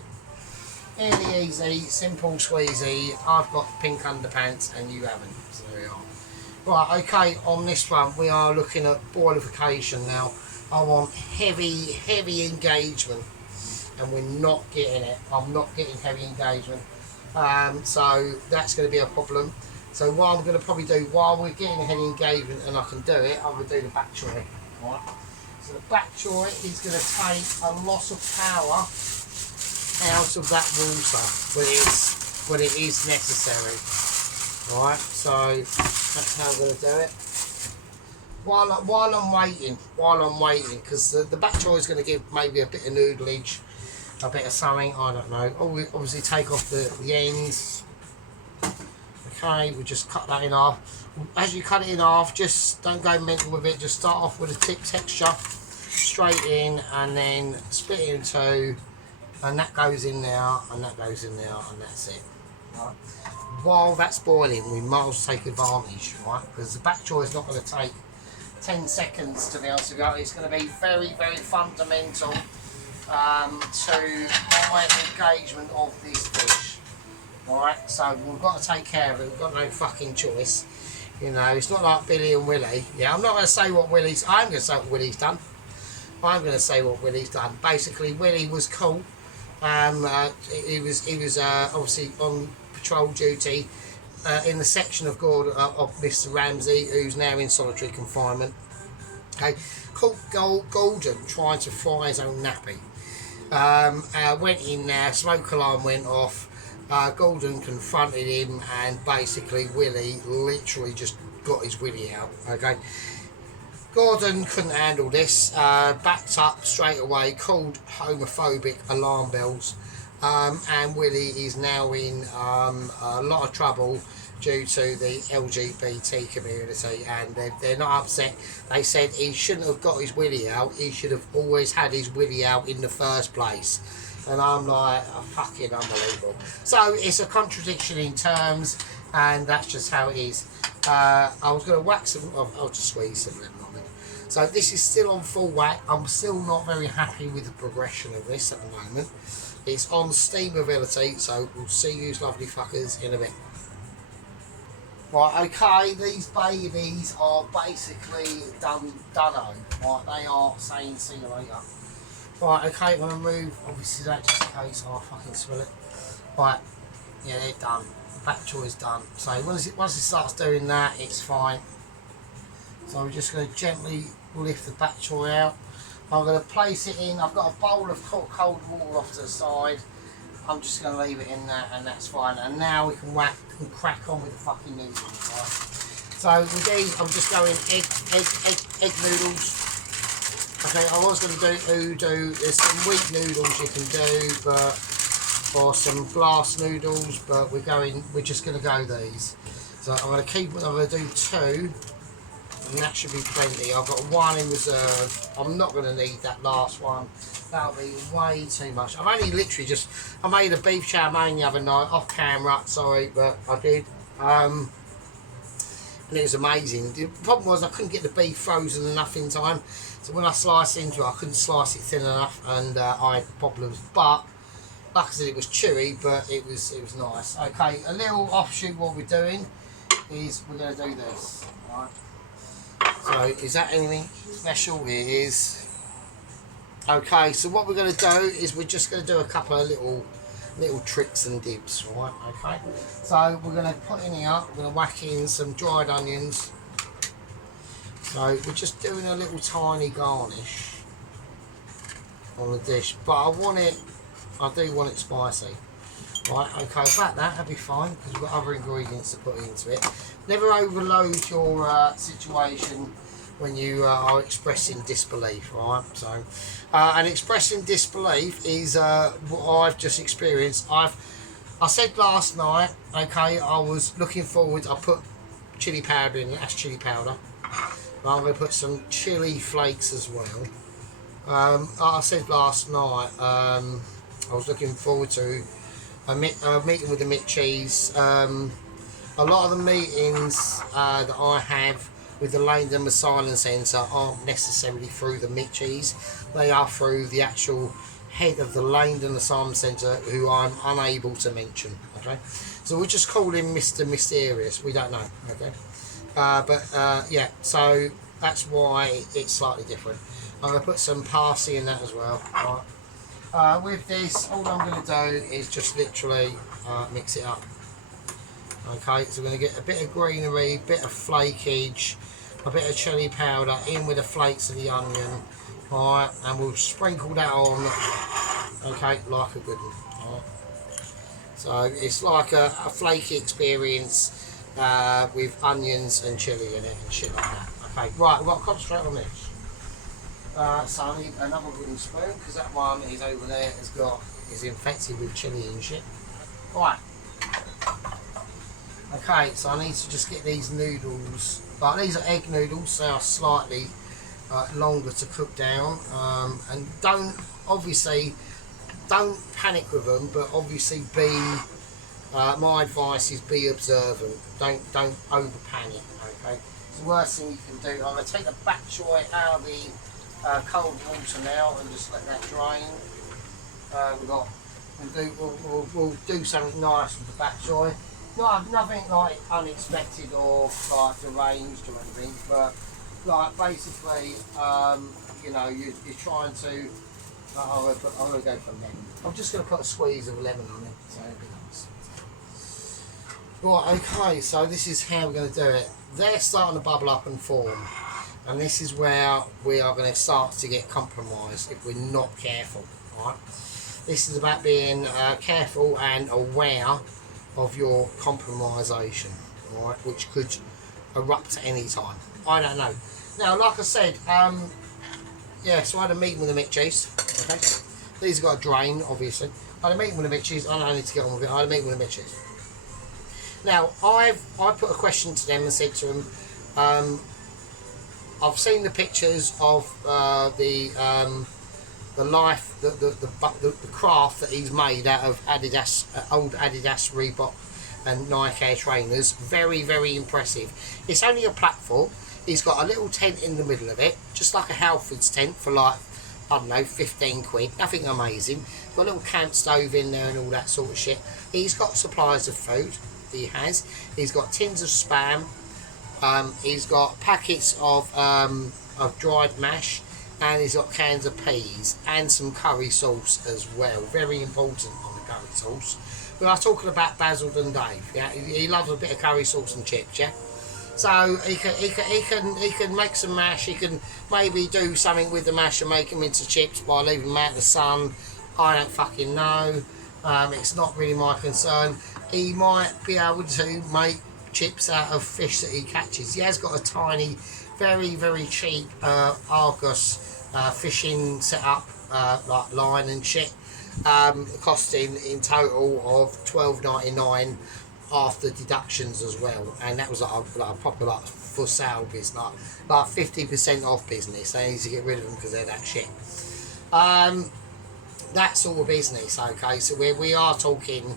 Really easy, simple, squeezy. I've got pink underpants, and you haven't. So there we are. Right, okay. On this one, we are looking at boilification now. I want heavy engagement. And we're not getting it. I'm not getting heavy engagement, so that's going to be a problem. So what I'm going to probably do while we're getting heavy engagement and I can do it, I'm going to do the back choy. Right. So the back choy is going to take a lot of power out of that water, but it is necessary. Right. So that's how I'm going to do it. While I'm waiting, because the back choy is going to give maybe a bit of noodleage. A bit of something, I don't know. Oh, we obviously take off the ends. Okay, we just cut that in half. As you cut it in half, just don't go mental with it. Just start off with a tip texture, straight in, and then split it in two. And that goes in there, and that goes in there, and that's it. Right. While that's boiling, we might as well take advantage, right? Because the back choy is not going to take 10 seconds to be able to go. It's going to be very fundamental. To my engagement of this fish. Alright, so we've got to take care of it, we've got no fucking choice. You know, it's not like Billy and Willie. Yeah, I'm not going to say what Willie's, I'm going to say what Willie's done. I'm going to say what Willie's done. Basically, Willie was cool. He was obviously on patrol duty in the section of Mr. Ramsey, who's now in solitary confinement. Okay, caught Gordon trying to fry his own nappy. Went in there, smoke alarm went off, Gordon confronted him, and basically Willie literally just got his willy out. Okay, Gordon couldn't handle this, backed up straight away, called homophobic alarm bells, and Willie is now in a lot of trouble due to the LGBT community, and they're not upset. They said he shouldn't have got his willy out, he should have always had his willy out in the first place. And I'm like, oh, fucking unbelievable. So it's a contradiction in terms, and that's just how it is. I was going to whack some, I'll just squeeze some lemon on it. So this is still on full whack. I'm still not very happy with the progression of this at the moment. It's on steamability, so we'll see you lovely fuckers in a bit. Right, okay, these babies are basically done. Right, they are saying see you later. Right, okay, I'm going to move, obviously that just in case I fucking spill it. Right, yeah, they're done. The back choy is done. So once it starts doing that, it's fine. So we're just going to gently lift the back choy out. I'm going to place it in, I've got a bowl of cold water off to the side. I'm just going to leave it in there, and that's fine. And now we can whack and crack on with the fucking noodles. Right? So with these, I'm just going egg noodles. Okay, I was going to do there's some wheat noodles you can do, but or some glass noodles, but we're just going to go these. So I'm going to do two, and that should be plenty. I've got one in reserve. I'm not going to need that last one. That'll be way too much. I've only literally I made a beef chow mein the other night off camera, sorry, but I did. And it was amazing. The problem was I couldn't get the beef frozen enough in time. So when I sliced into it, I couldn't slice it thin enough, and I had problems. But like I said, it was chewy, but it was nice. Okay, a little offshoot. What we're doing is we're going to do this. Right. So is that anything special? It is. Okay, so what we're going to do is we're just going to do a couple of little tricks and dips, right? Okay, so we're going to put in here, we're going to whack in some dried onions. So we're just doing a little tiny garnish on the dish, but I do want it spicy. Right, okay, about that'll be fine, because we've got other ingredients to put into it. Never overload your situation when you are expressing disbelief, right? So, and expressing disbelief is what I've just experienced. I said last night, okay, I was looking forward. I put chili powder in. That's chili powder. I'm going to put some chili flakes as well. I said last night, I was looking forward to a meeting with the Mitchies. A lot of the meetings that I have with the Langdon Asylum Centre aren't necessarily through the Mitchies. They are through the actual head of the Langdon Asylum Centre, who I'm unable to mention. Okay, so we'll just call him Mr. Mysterious. We don't know. Okay, yeah, so that's why it's slightly different. I'm going to put some parsley in that as well. Right. With this, all I'm going to do is just literally mix it up. Okay, so we're going to get a bit of greenery, a bit of flakage, a bit of chili powder in with the flakes of the onion. Alright, and we'll sprinkle that on, okay, like a good one. Alright. So it's like a flaky experience with onions and chili in it and shit like that. Okay, right, we've got to concentrate on this. So I need another wooden spoon, because that one is over there, is infected with chili and shit. Right. Okay, so I need to just get these noodles. Like, these are egg noodles, they are slightly longer to cook down. And don't panic with them, but obviously my advice is be observant. Don't over panic. Okay, it's the worst thing you can do. I'm going to take the bok choy out of the cold water now and just let that drain. We'll do something nice with the bok choy. Nothing like unexpected or like deranged or anything, but like basically, you know, you're trying to. I'm going to go for lemon. I'm just going to put a squeeze of lemon on it, so it'll be nice. Right, okay, so this is how we're going to do it. They're starting to bubble up and form, and this is where we are going to start to get compromised if we're not careful. Right, this is about being careful and aware of your compromisation, right, which could erupt at any time. I don't know. Now, like I said, yeah, so I had a meeting with the Mitchies. Okay, these have got a drain, obviously. I had a meeting with the Mitchies. I don't need to get on with it. I had a meeting with the Mitchies. Now, I put a question to them and said to them, I've seen the pictures of the craft that he's made out of Adidas, old Adidas, Reebok and Nike Air trainers. Very, very impressive. It's only a platform. He's got a little tent in the middle of it, just like a Halfords tent for like, I don't know, 15 quid. Nothing amazing. Got a little camp stove in there and all that sort of shit. He's got supplies of food. He has. He's got tins of Spam. He's got packets of dried mash. And he's got cans of peas and some curry sauce as well. Very important on the curry sauce. We are talking about Basildon Dave. Yeah, he loves a bit of curry sauce and chips. Yeah, so he can make some mash. He can maybe do something with the mash and make them into chips by leaving them out in the sun. I don't fucking know. It's not really my concern. He might be able to make chips out of fish that he catches. He has got a tiny, very, very cheap Argos fishing setup, like line and shit, costing in total of $12.99 after deductions as well, and that was like a proper like for sale business, like 50% off business. They need to get rid of them because they're that shit. That sort of business. Okay, so we are talking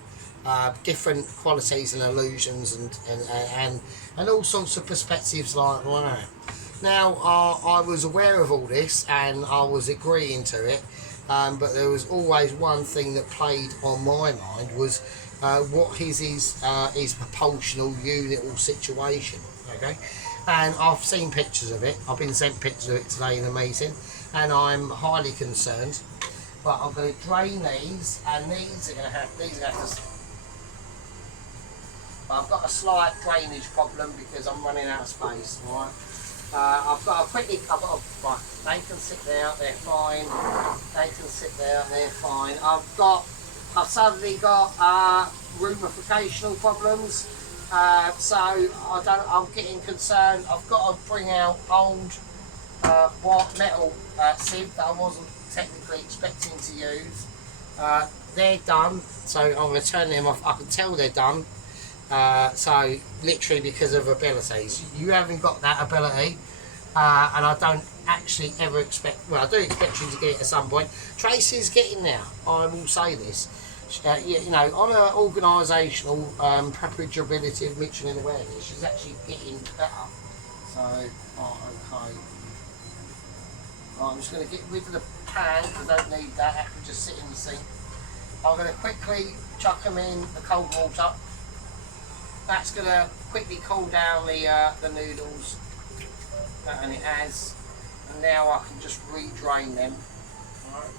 different qualities and illusions and all sorts of perspectives like that. Now, I was aware of all this and I was agreeing to it, but there was always one thing that played on my mind was what is his propulsional unit or situation, okay? And I've seen pictures of it. I've been sent pictures of it today in a meeting, and I'm highly concerned. But I'm going to drain these, and these are going to have to. But I've got a slight drainage problem because I'm running out of space, right? Right, they can sit there, they're fine. They can sit there, they're fine. I've suddenly got ramificational problems, so I'm getting concerned. I've got to bring out old white metal sieve that I wasn't technically expecting to use. They're done, so I'm going to turn them off. I can tell they're done. So literally because of abilities. You haven't got that ability, and I don't actually ever expect. Well, I do expect you to get it at some point. Tracy's getting there. I will say this. You know, on an organisational preparability of Michelin awareness, she's actually getting better. So, okay. I'm just going to get rid of the pan because I don't need that. That can just sit in the sink. I'm going to quickly chuck them in the cold water. That's going to quickly cool down the noodles, and it has. And now I can just re-drain them. Right.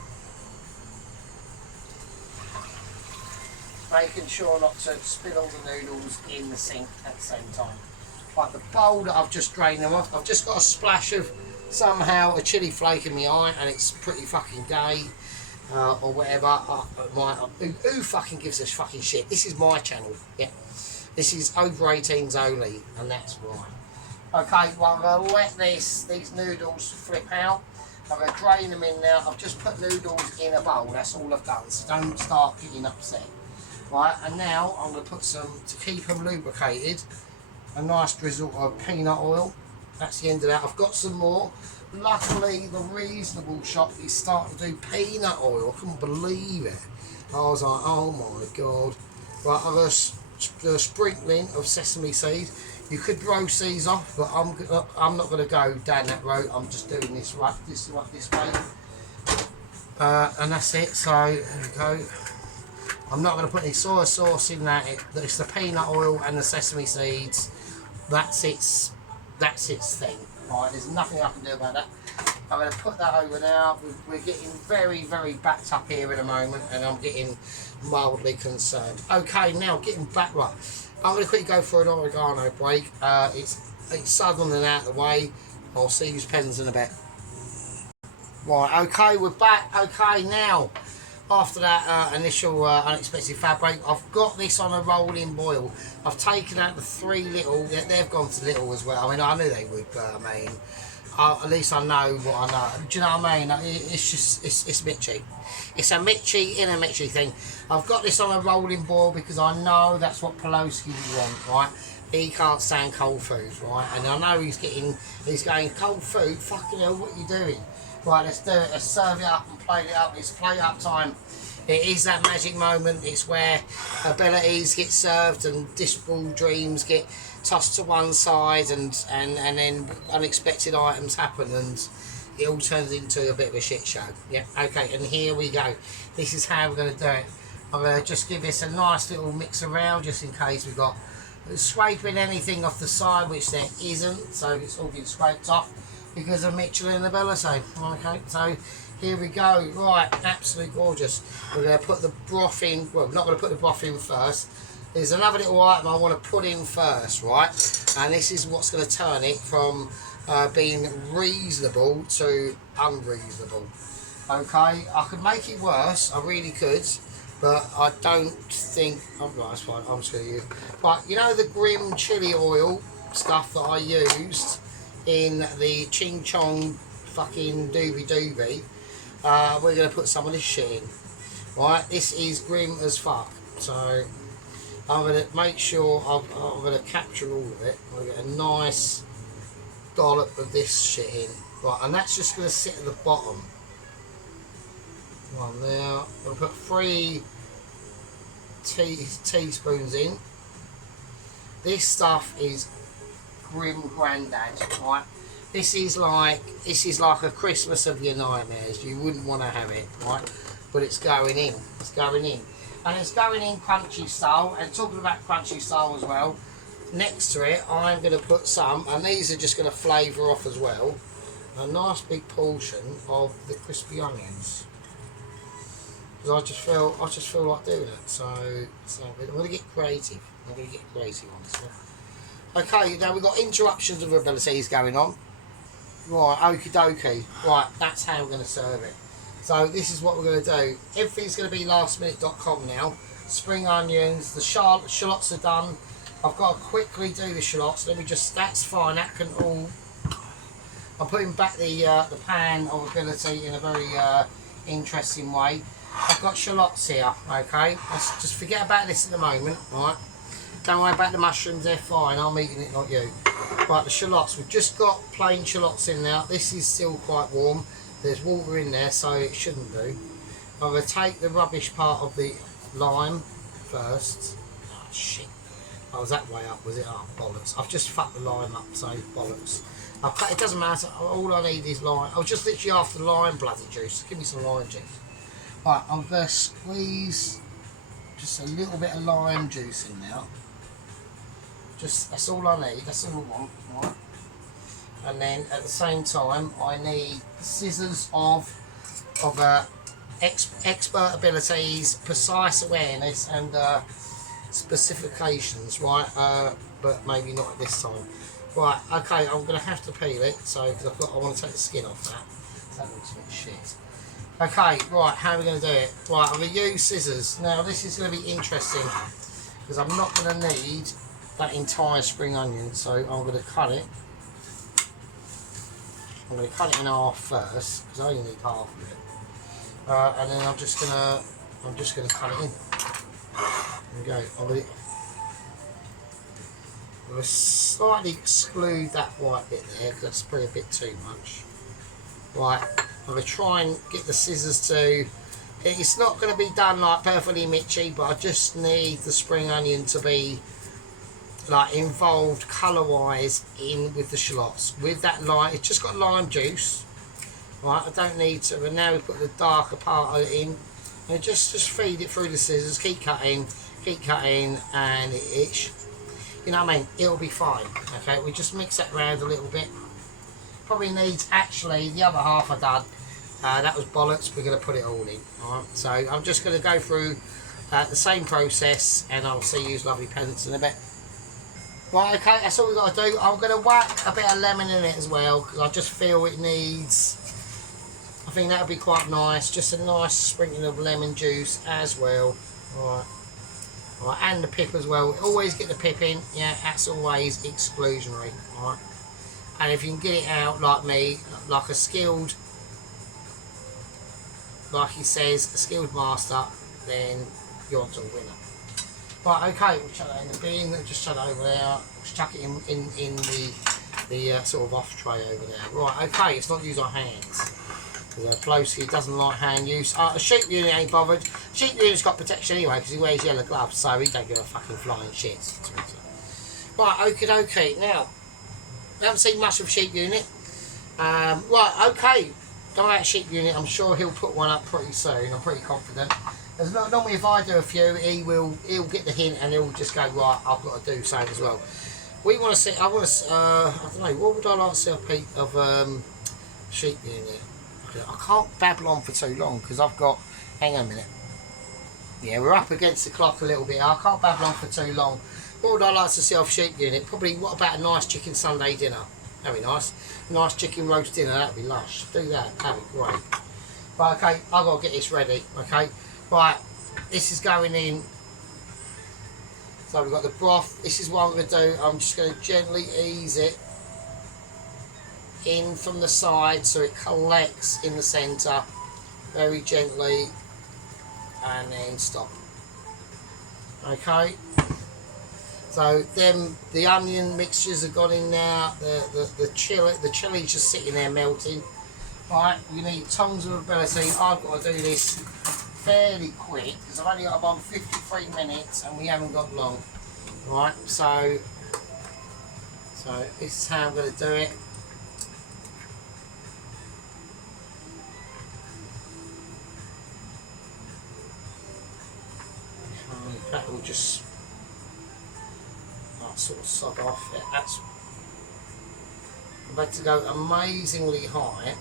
Making sure not to spill all the noodles in the sink at the same time. Like the bowl that I've just drained them off, I've just got a splash of somehow a chili flake in my eye, and it's pretty fucking gay. Or whatever. Who fucking gives a fucking shit? This is my channel. Yeah. This is over 18s only, and that's why. Okay, well I'm going to let these noodles flip out. I'm going to drain them in now. I've just put noodles in a bowl, that's all I've done, so don't start getting upset. Right, and now I'm going to put some, to keep them lubricated, a nice drizzle of peanut oil. That's the end of that. I've got some more. Luckily, the reasonable shop is starting to do peanut oil. I couldn't believe it. I was like, oh my god. Right, I've got a sprinkling of sesame seeds. You could roast these off, but I'm not going to go down that road. I'm just doing this this way. And that's it. So there we go. I'm not going to put any soy sauce in that. It's the peanut oil and the sesame seeds. That's its thing. Right, there's nothing I can do about that. I'm going to put that over now. We're getting very, very backed up here in a moment, and I'm getting mildly concerned. Okay, now getting back right. I'm going to quickly go for an oregano break. It's southern and out of the way. I'll see you pens in a bit. Right, okay, we're back. Okay, now after that initial unexpected fab break, I've got this on a rolling boil. I've taken out the 3 little. They've gone to little as well. I mean, I knew they would, but I mean, at least I know what I know. Do you know what I mean? It's just it's Mitchy. It's a Mitchy in a Mitchy thing. I've got this on a rolling boil because I know that's what Pelosi wants, right? He can't stand cold food, right? And I know he's going, cold food, fucking hell, what are you doing? Right, let's do it. Let's serve it up and plate it up. It's plate up time. It is that magic moment. It's where abilities get served and dishball dreams get tossed to one side, and then unexpected items happen, and it all turns into a bit of a shit show. Yeah, okay, and here we go. This is how we're going to do it. I'm going to just give this a nice little mix around, just in case we've got scraping anything off the side, which there isn't, so it's all been scraped off because of Michelin ability. Okay, so here we go. Right, absolutely gorgeous. We're going to put the broth in. Well, we're not going to put the broth in first. There's another little item I want to put in first, right? And this is what's going to turn it from being reasonable to unreasonable. Okay, I could make it worse. I really could, but I don't think. Oh, right, that's fine. I'm just going to use. But you know the Grim chili oil stuff that I used in the Ching Chong fucking doobie doobie. We're going to put some of this shit in. Right, this is grim as fuck. So I'm going to make sure I'm going to capture all of it. I'm going to get a nice dollop of this shit in. Right, and that's just going to sit at the bottom. One there. I'm going to put 3 teaspoons in. This stuff is grim grandad, right? This is like a Christmas of your nightmares. You wouldn't want to have it, right? But it's going in. It's going in. And it's going in crunchy style. And talking about crunchy style as well, next to it I'm going to put some, and these are just going to flavour off as well, a nice big portion of the crispy onions. Because I just feel like doing it. So I'm going to get creative. I'm going to get creative on this one. Okay, now we've got interruptions of abilities going on. Right, okie dokie. Right, that's how we're going to serve it. So this is what we're going to do. Everything's going to be lastminute.com now. Spring onions, the shallots are done. I've got to quickly do the shallots. Let me just, that's fine, that can all I'm putting back the pan of ability in a very interesting way. I've got shallots here, okay? Let's just forget about this at the moment, right? Don't worry about the mushrooms, they're fine. I'm eating it, not you. Right, the shallots. We've just got plain shallots in there. This is still quite warm. There's water in there, so it shouldn't do. I'm going to take the rubbish part of the lime first. Oh, shit. Oh, was that way up, was it? Oh, bollocks. I've just fucked the lime up, so bollocks. It doesn't matter. All I need is lime. I was just literally after lime bloody juice. Give me some lime juice. Right, I'm going to squeeze just a little bit of lime juice in now. Just, that's all I need. That's all I want. Right. And then at the same time, I need scissors of expert abilities, precise awareness, and specifications, right? But maybe not at this time. Right, okay, I'm going to have to peel it, so because I want to take the skin off that. That looks a bit shit. Okay, right, how are we going to do it? Right, I'm going to use scissors. Now, this is going to be interesting because I'm not going to need that entire spring onion, so I'm going to cut it. I'm going to cut it in half first because I only need half of it, and then I'm just going to cut it in. There we go. I'm going to slightly exclude that white bit there because that's probably a bit too much. Right, I'm going to try and get the scissors to. It's not going to be done like perfectly mitchy, but I just need the spring onion to be like involved colour wise in with the shallots with that lime. It's just got lime juice, right? I don't need to. And now we put the darker part of it in, and just feed it through the scissors. Keep cutting, and it you know what I mean, it'll be fine. Okay, we just mix that around a little bit. Probably needs actually the other half I done. That was bollocks. We're going to put it all in. Alright, so I'm just going to go through the same process, and I'll see you lovely peasants in a bit. Right, okay, that's all we've got to do. I'm going to whack a bit of lemon in it as well, because I just feel it needs, I think that would be quite nice, just a nice sprinkling of lemon juice as well. Right, right, and the pip as well. Always get the pip in, yeah, that's always exclusionary. Right, and if you can get it out like me, like a skilled, like he says, a skilled master, then you're on to a winner. Right, okay, we'll chuck that in the bin, just chuck it over there, just chuck it in the sort of off tray over there. Right, okay, let's not use our hands. Because Plosky doesn't like hand use. A sheep unit ain't bothered. Sheep unit's got protection anyway because he wears yellow gloves, so he don't give a fucking flying shit. Right, okie dokie. Now, I haven't seen much of sheep unit. Right, okay. Don't about sheep unit, I'm sure he'll put one up pretty soon. I'm pretty confident. As normally, if I do a few, he'll get the hint and he'll just go, right, I've got to do something as well. We want to see. I want to. I don't know. What would I like to see of sheep unit? I can't babble on for too long because I've got. Hang on a minute. Yeah, we're up against the clock a little bit. I can't babble on for too long. What would I like to see off sheep unit? Probably. What about a nice chicken Sunday dinner? That'd be nice. Nice chicken roast dinner. That'd be lush. Do that. That'd be great. Right. Okay. I've got to get this ready. Okay. Right, this is going in. So we've got the broth. This is what I'm going to do. I'm just going to gently ease it in from the side so it collects in the centre very gently, and then stop. Okay. So then the onion mixtures have gone in now. The chili's just sitting there melting. Right, you need tons of ability. I've got to do this fairly quick because I've only got about 53 minutes and we haven't got long. Right, so this is how I'm going to do it. That will just sort of sod off. Yeah, that's about to go amazingly high.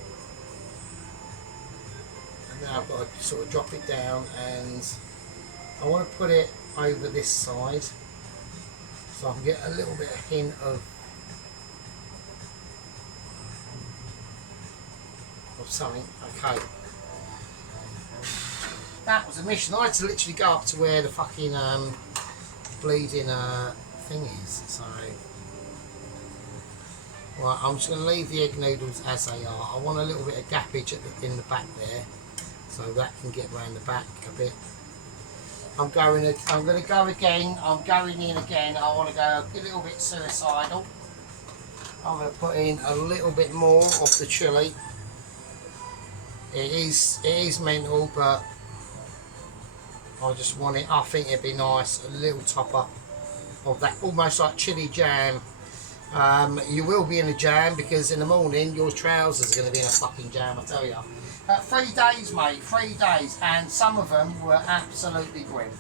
Now I've got to sort of drop it down, and I want to put it over this side so I can get a little bit of hint of something. Okay, that was a mission. I had to literally go up to where the fucking bleeding thing is. So Right, I'm just going to leave the egg noodles as they are. I want a little bit of gappage in the back there, so that can get round the back a bit. I'm going to go again. I'm going in again. I want to go a little bit suicidal. I'm going to put in a little bit more of the chilli. It is mental, but I just want it. I think it'd be nice, a little top up of that, almost like chili jam. You will be in a jam because in the morning your trousers are going to be in a fucking jam, I tell you. 3 days, mate, 3 days, and some of them were absolutely grim.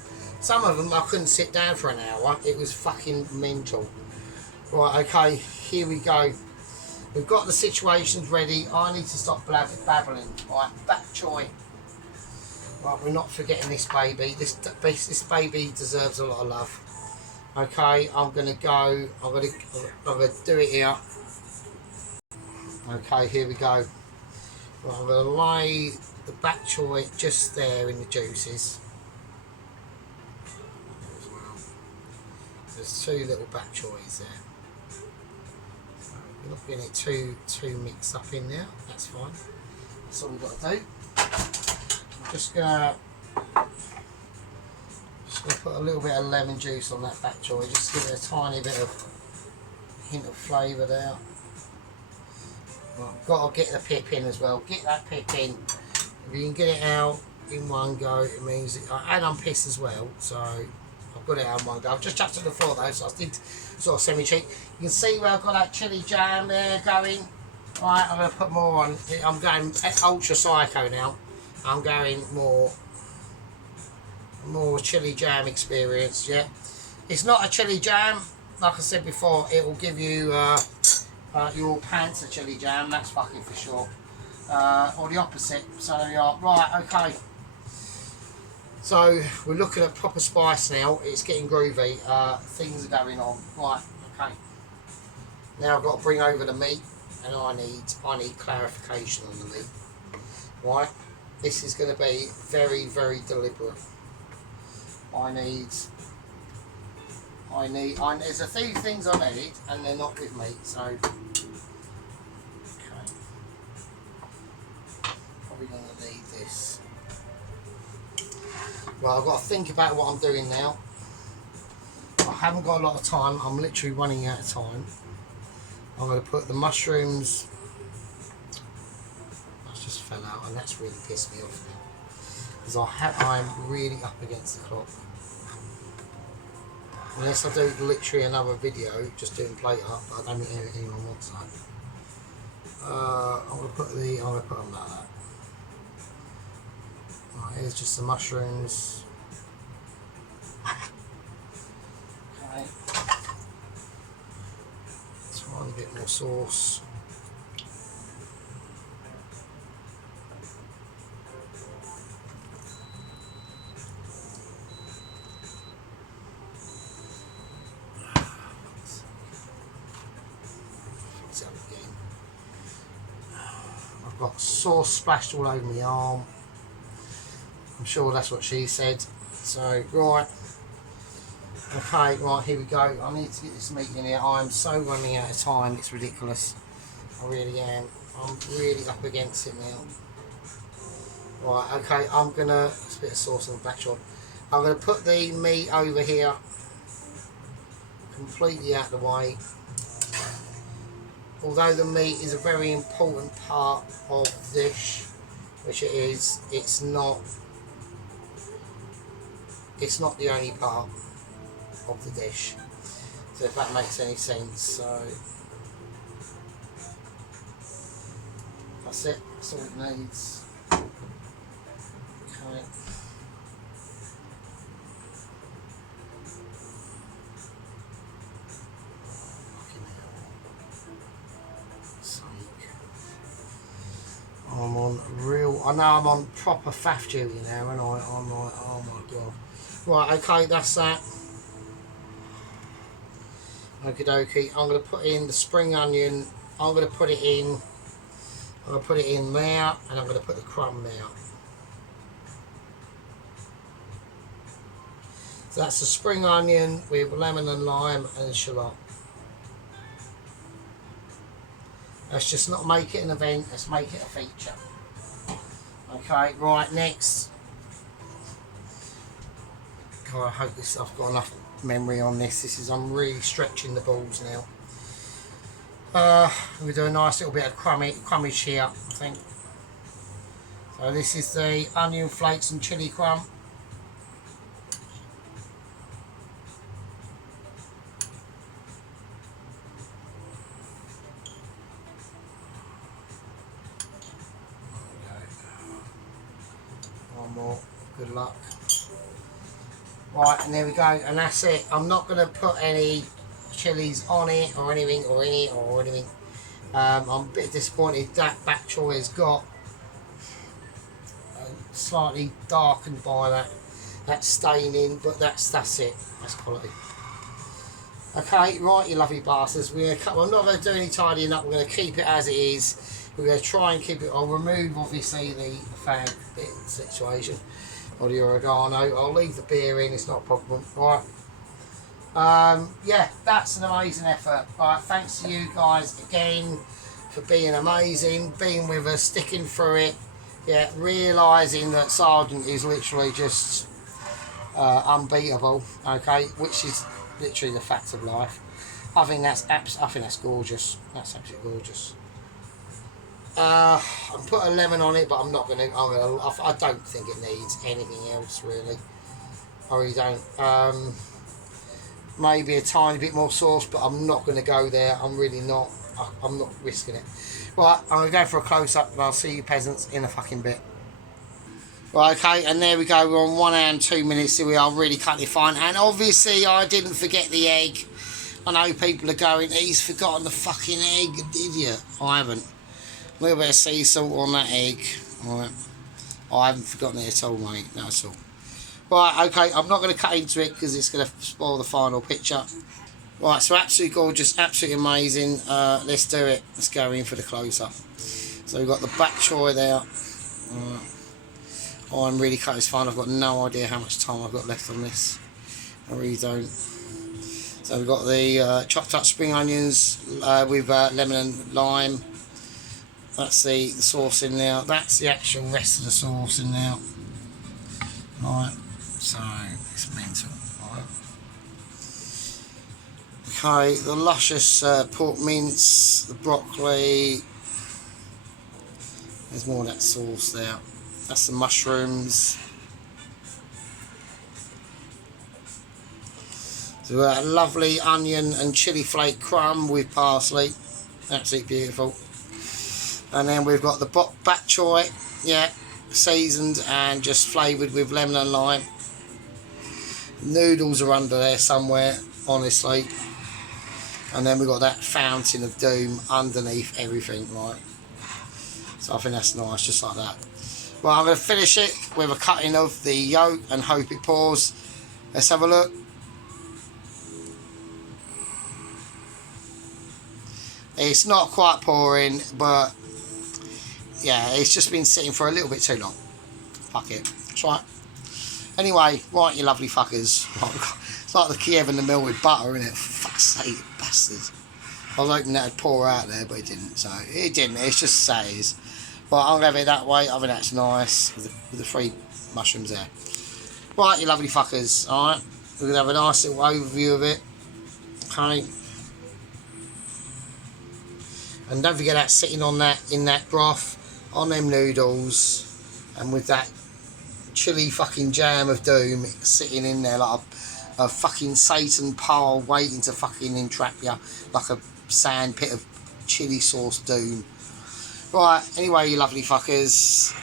Some of them I couldn't sit down for an hour. It was fucking mental. Right, okay, here we go. We've got the situations ready. I need to stop babbling. Right, bak choy. Right, we're not forgetting this baby. This baby deserves a lot of love. Okay, I'm gonna go. I'm gonna do it here. Okay, here we go. Right, I'm gonna lay the bak choy just there in the juices. There's 2 little bak choys there. We're not getting it too mixed up in there. That's fine. That's all we've got to do. I'm just gonna put a little bit of lemon juice on that bak choy, just to give it a tiny bit of hint of flavour there. Right, got to get the pip in as well. Get that pip in. If you can get it out in one go, it means and I'm pissed as well, so I've got it out in one go. I've just chucked it on the floor though, so I did sort of semi-cheat. You can see where I've got that chili jam there going. Right, I'm going to put more on. I'm going ultra psycho now. I'm going more chili jam experience. Yeah, it's not a chili jam. Like I said before, it will give you your pants a chili jam. That's fucking for sure. Or the opposite. So there we are. Right, okay. So we're looking at proper spice now. It's getting groovy. Things are going on. Right, okay. Now I've got to bring over the meat, and I need clarification on the meat. Right, this is going to be very, very deliberate. There's a few things I need, and they're not with meat. So, okay. Probably going to need this. Well, I've got to think about what I'm doing now. I haven't got a lot of time. I'm literally running out of time. I'm going to put the mushrooms. That just fell out, and that's really pissed me off now. Because I'm really up against the clock. Unless I do literally another video just doing plate up, but I don't think anyone wants that. I'm going to put them like that. Right, here's just the mushrooms. Okay. Try a bit more sauce. I've got sauce splashed all over my arm. I'm sure that's what she said. So, right. Okay, right, here we go. I need to get this meat in here. I am so running out of time, it's ridiculous. I really am. I'm really up against it now. Right, okay, I'm gonna, there's a bit of sauce on the back shot. I'm gonna put the meat over here, completely out of the way. Although the meat is a very important part of the dish, which it is, it's not the only part of the dish. So if that makes any sense, so that's it. That's all it needs. Okay. I'm on real. I know I'm on proper faff duty now, and I'm like, oh my god. Right, okay, that's that. Okie dokie. I'm going to put in the spring onion. I'm going to put it in. I'm going to put it in there, and I'm going to put the crumb there. So that's the spring onion with lemon and lime and shallot. Let's just not make it an event, let's make it a feature. Okay, right, next. God, I hope this, I've got enough memory on this. I'm really stretching the balls now. We do a nice little bit of crumbage here, I think. So this is the onion flakes and chilli crumb. One more, good luck. Right, and there we go, and that's it. I'm not going to put any chilies on it or anything or in it or anything. I'm a bit disappointed that bok choy has got slightly darkened by that staining, but that's it. That's quality. Okay, right, you lovely bastards. I'm not going to do any tidying up. We're going to keep it as it is. We're going to try and keep it. I'll remove obviously the fag bit situation or the oregano. I'll leave the beer in. It's not a problem. Right. Yeah, that's an amazing effort. Right, thanks to you guys again for being amazing, being with us, sticking through it. Yeah, realising that Sergeant is literally just unbeatable. Okay, which is literally the fact of life. I think that's gorgeous. That's absolutely gorgeous. I'm put a lemon on it, but I'm not gonna. I don't think it needs anything else really. I really don't. Maybe a tiny bit more sauce, but I'm not going to go there. I'm really not. I'm not risking it. Right, I'm going to go for a close-up and I'll see you peasants in a fucking bit. Right, okay, and there we go. We're on 1 hour and 2 minutes. Here we are, really cutting it fine. And obviously, I didn't forget the egg. I know people are going, he's forgotten the fucking egg, idiot. I haven't. A little bit of sea salt on that egg. Right. I haven't forgotten it at all, mate. No, at all. Right, okay, I'm not going to cut into it because it's going to spoil the final picture. Right, so absolutely gorgeous, absolutely amazing. Let's do it. Let's go in for the close-up. So we've got the bok choy there. Oh, I'm really cutting this fine. I've got no idea how much time I've got left on this. I really don't. So we've got the chopped up spring onions with lemon and lime. That's the sauce in there. That's the actual rest of the sauce in there. Right. So it's mental, right? Okay, the luscious pork mince, the broccoli. There's more of that sauce there. That's the mushrooms. So we've got a lovely onion and chilli flake crumb with parsley. Absolutely beautiful. And then we've got the bok choy, yeah, seasoned and just flavoured with lemon and lime. Noodles are under there somewhere, honestly. And then we've got that fountain of doom underneath everything, right? So I think that's nice, just like that. Well, I'm going to finish it with a cutting of the yolk and hope it pours. Let's have a look. It's not quite pouring, but yeah, it's just been sitting for a little bit too long. Fuck it. That's right. Anyway, right, you lovely fuckers. It's like the Kiev in the mill with butter, isn't it? For fuck's sake, bastards. I was hoping that would pour out there, but it didn't. So it didn't. It's just says. But I'm gonna have it that way. I think that's nice with the 3 mushrooms there. Right, you lovely fuckers. All right, we're gonna have a nice little overview of it. Okay. And don't forget that sitting on that in that broth, on them noodles, and with that chilli fucking jam of doom sitting in there like a fucking Satan pile waiting to fucking entrap you, like a sand pit of chilli sauce doom. Right, anyway, you lovely fuckers,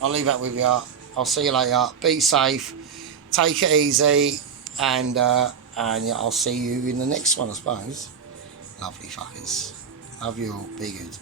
I'll leave that with you. I'll see you later. Be safe, take it easy, and yeah, I'll see you in the next one, I suppose. Lovely fuckers. Love you all. Be good.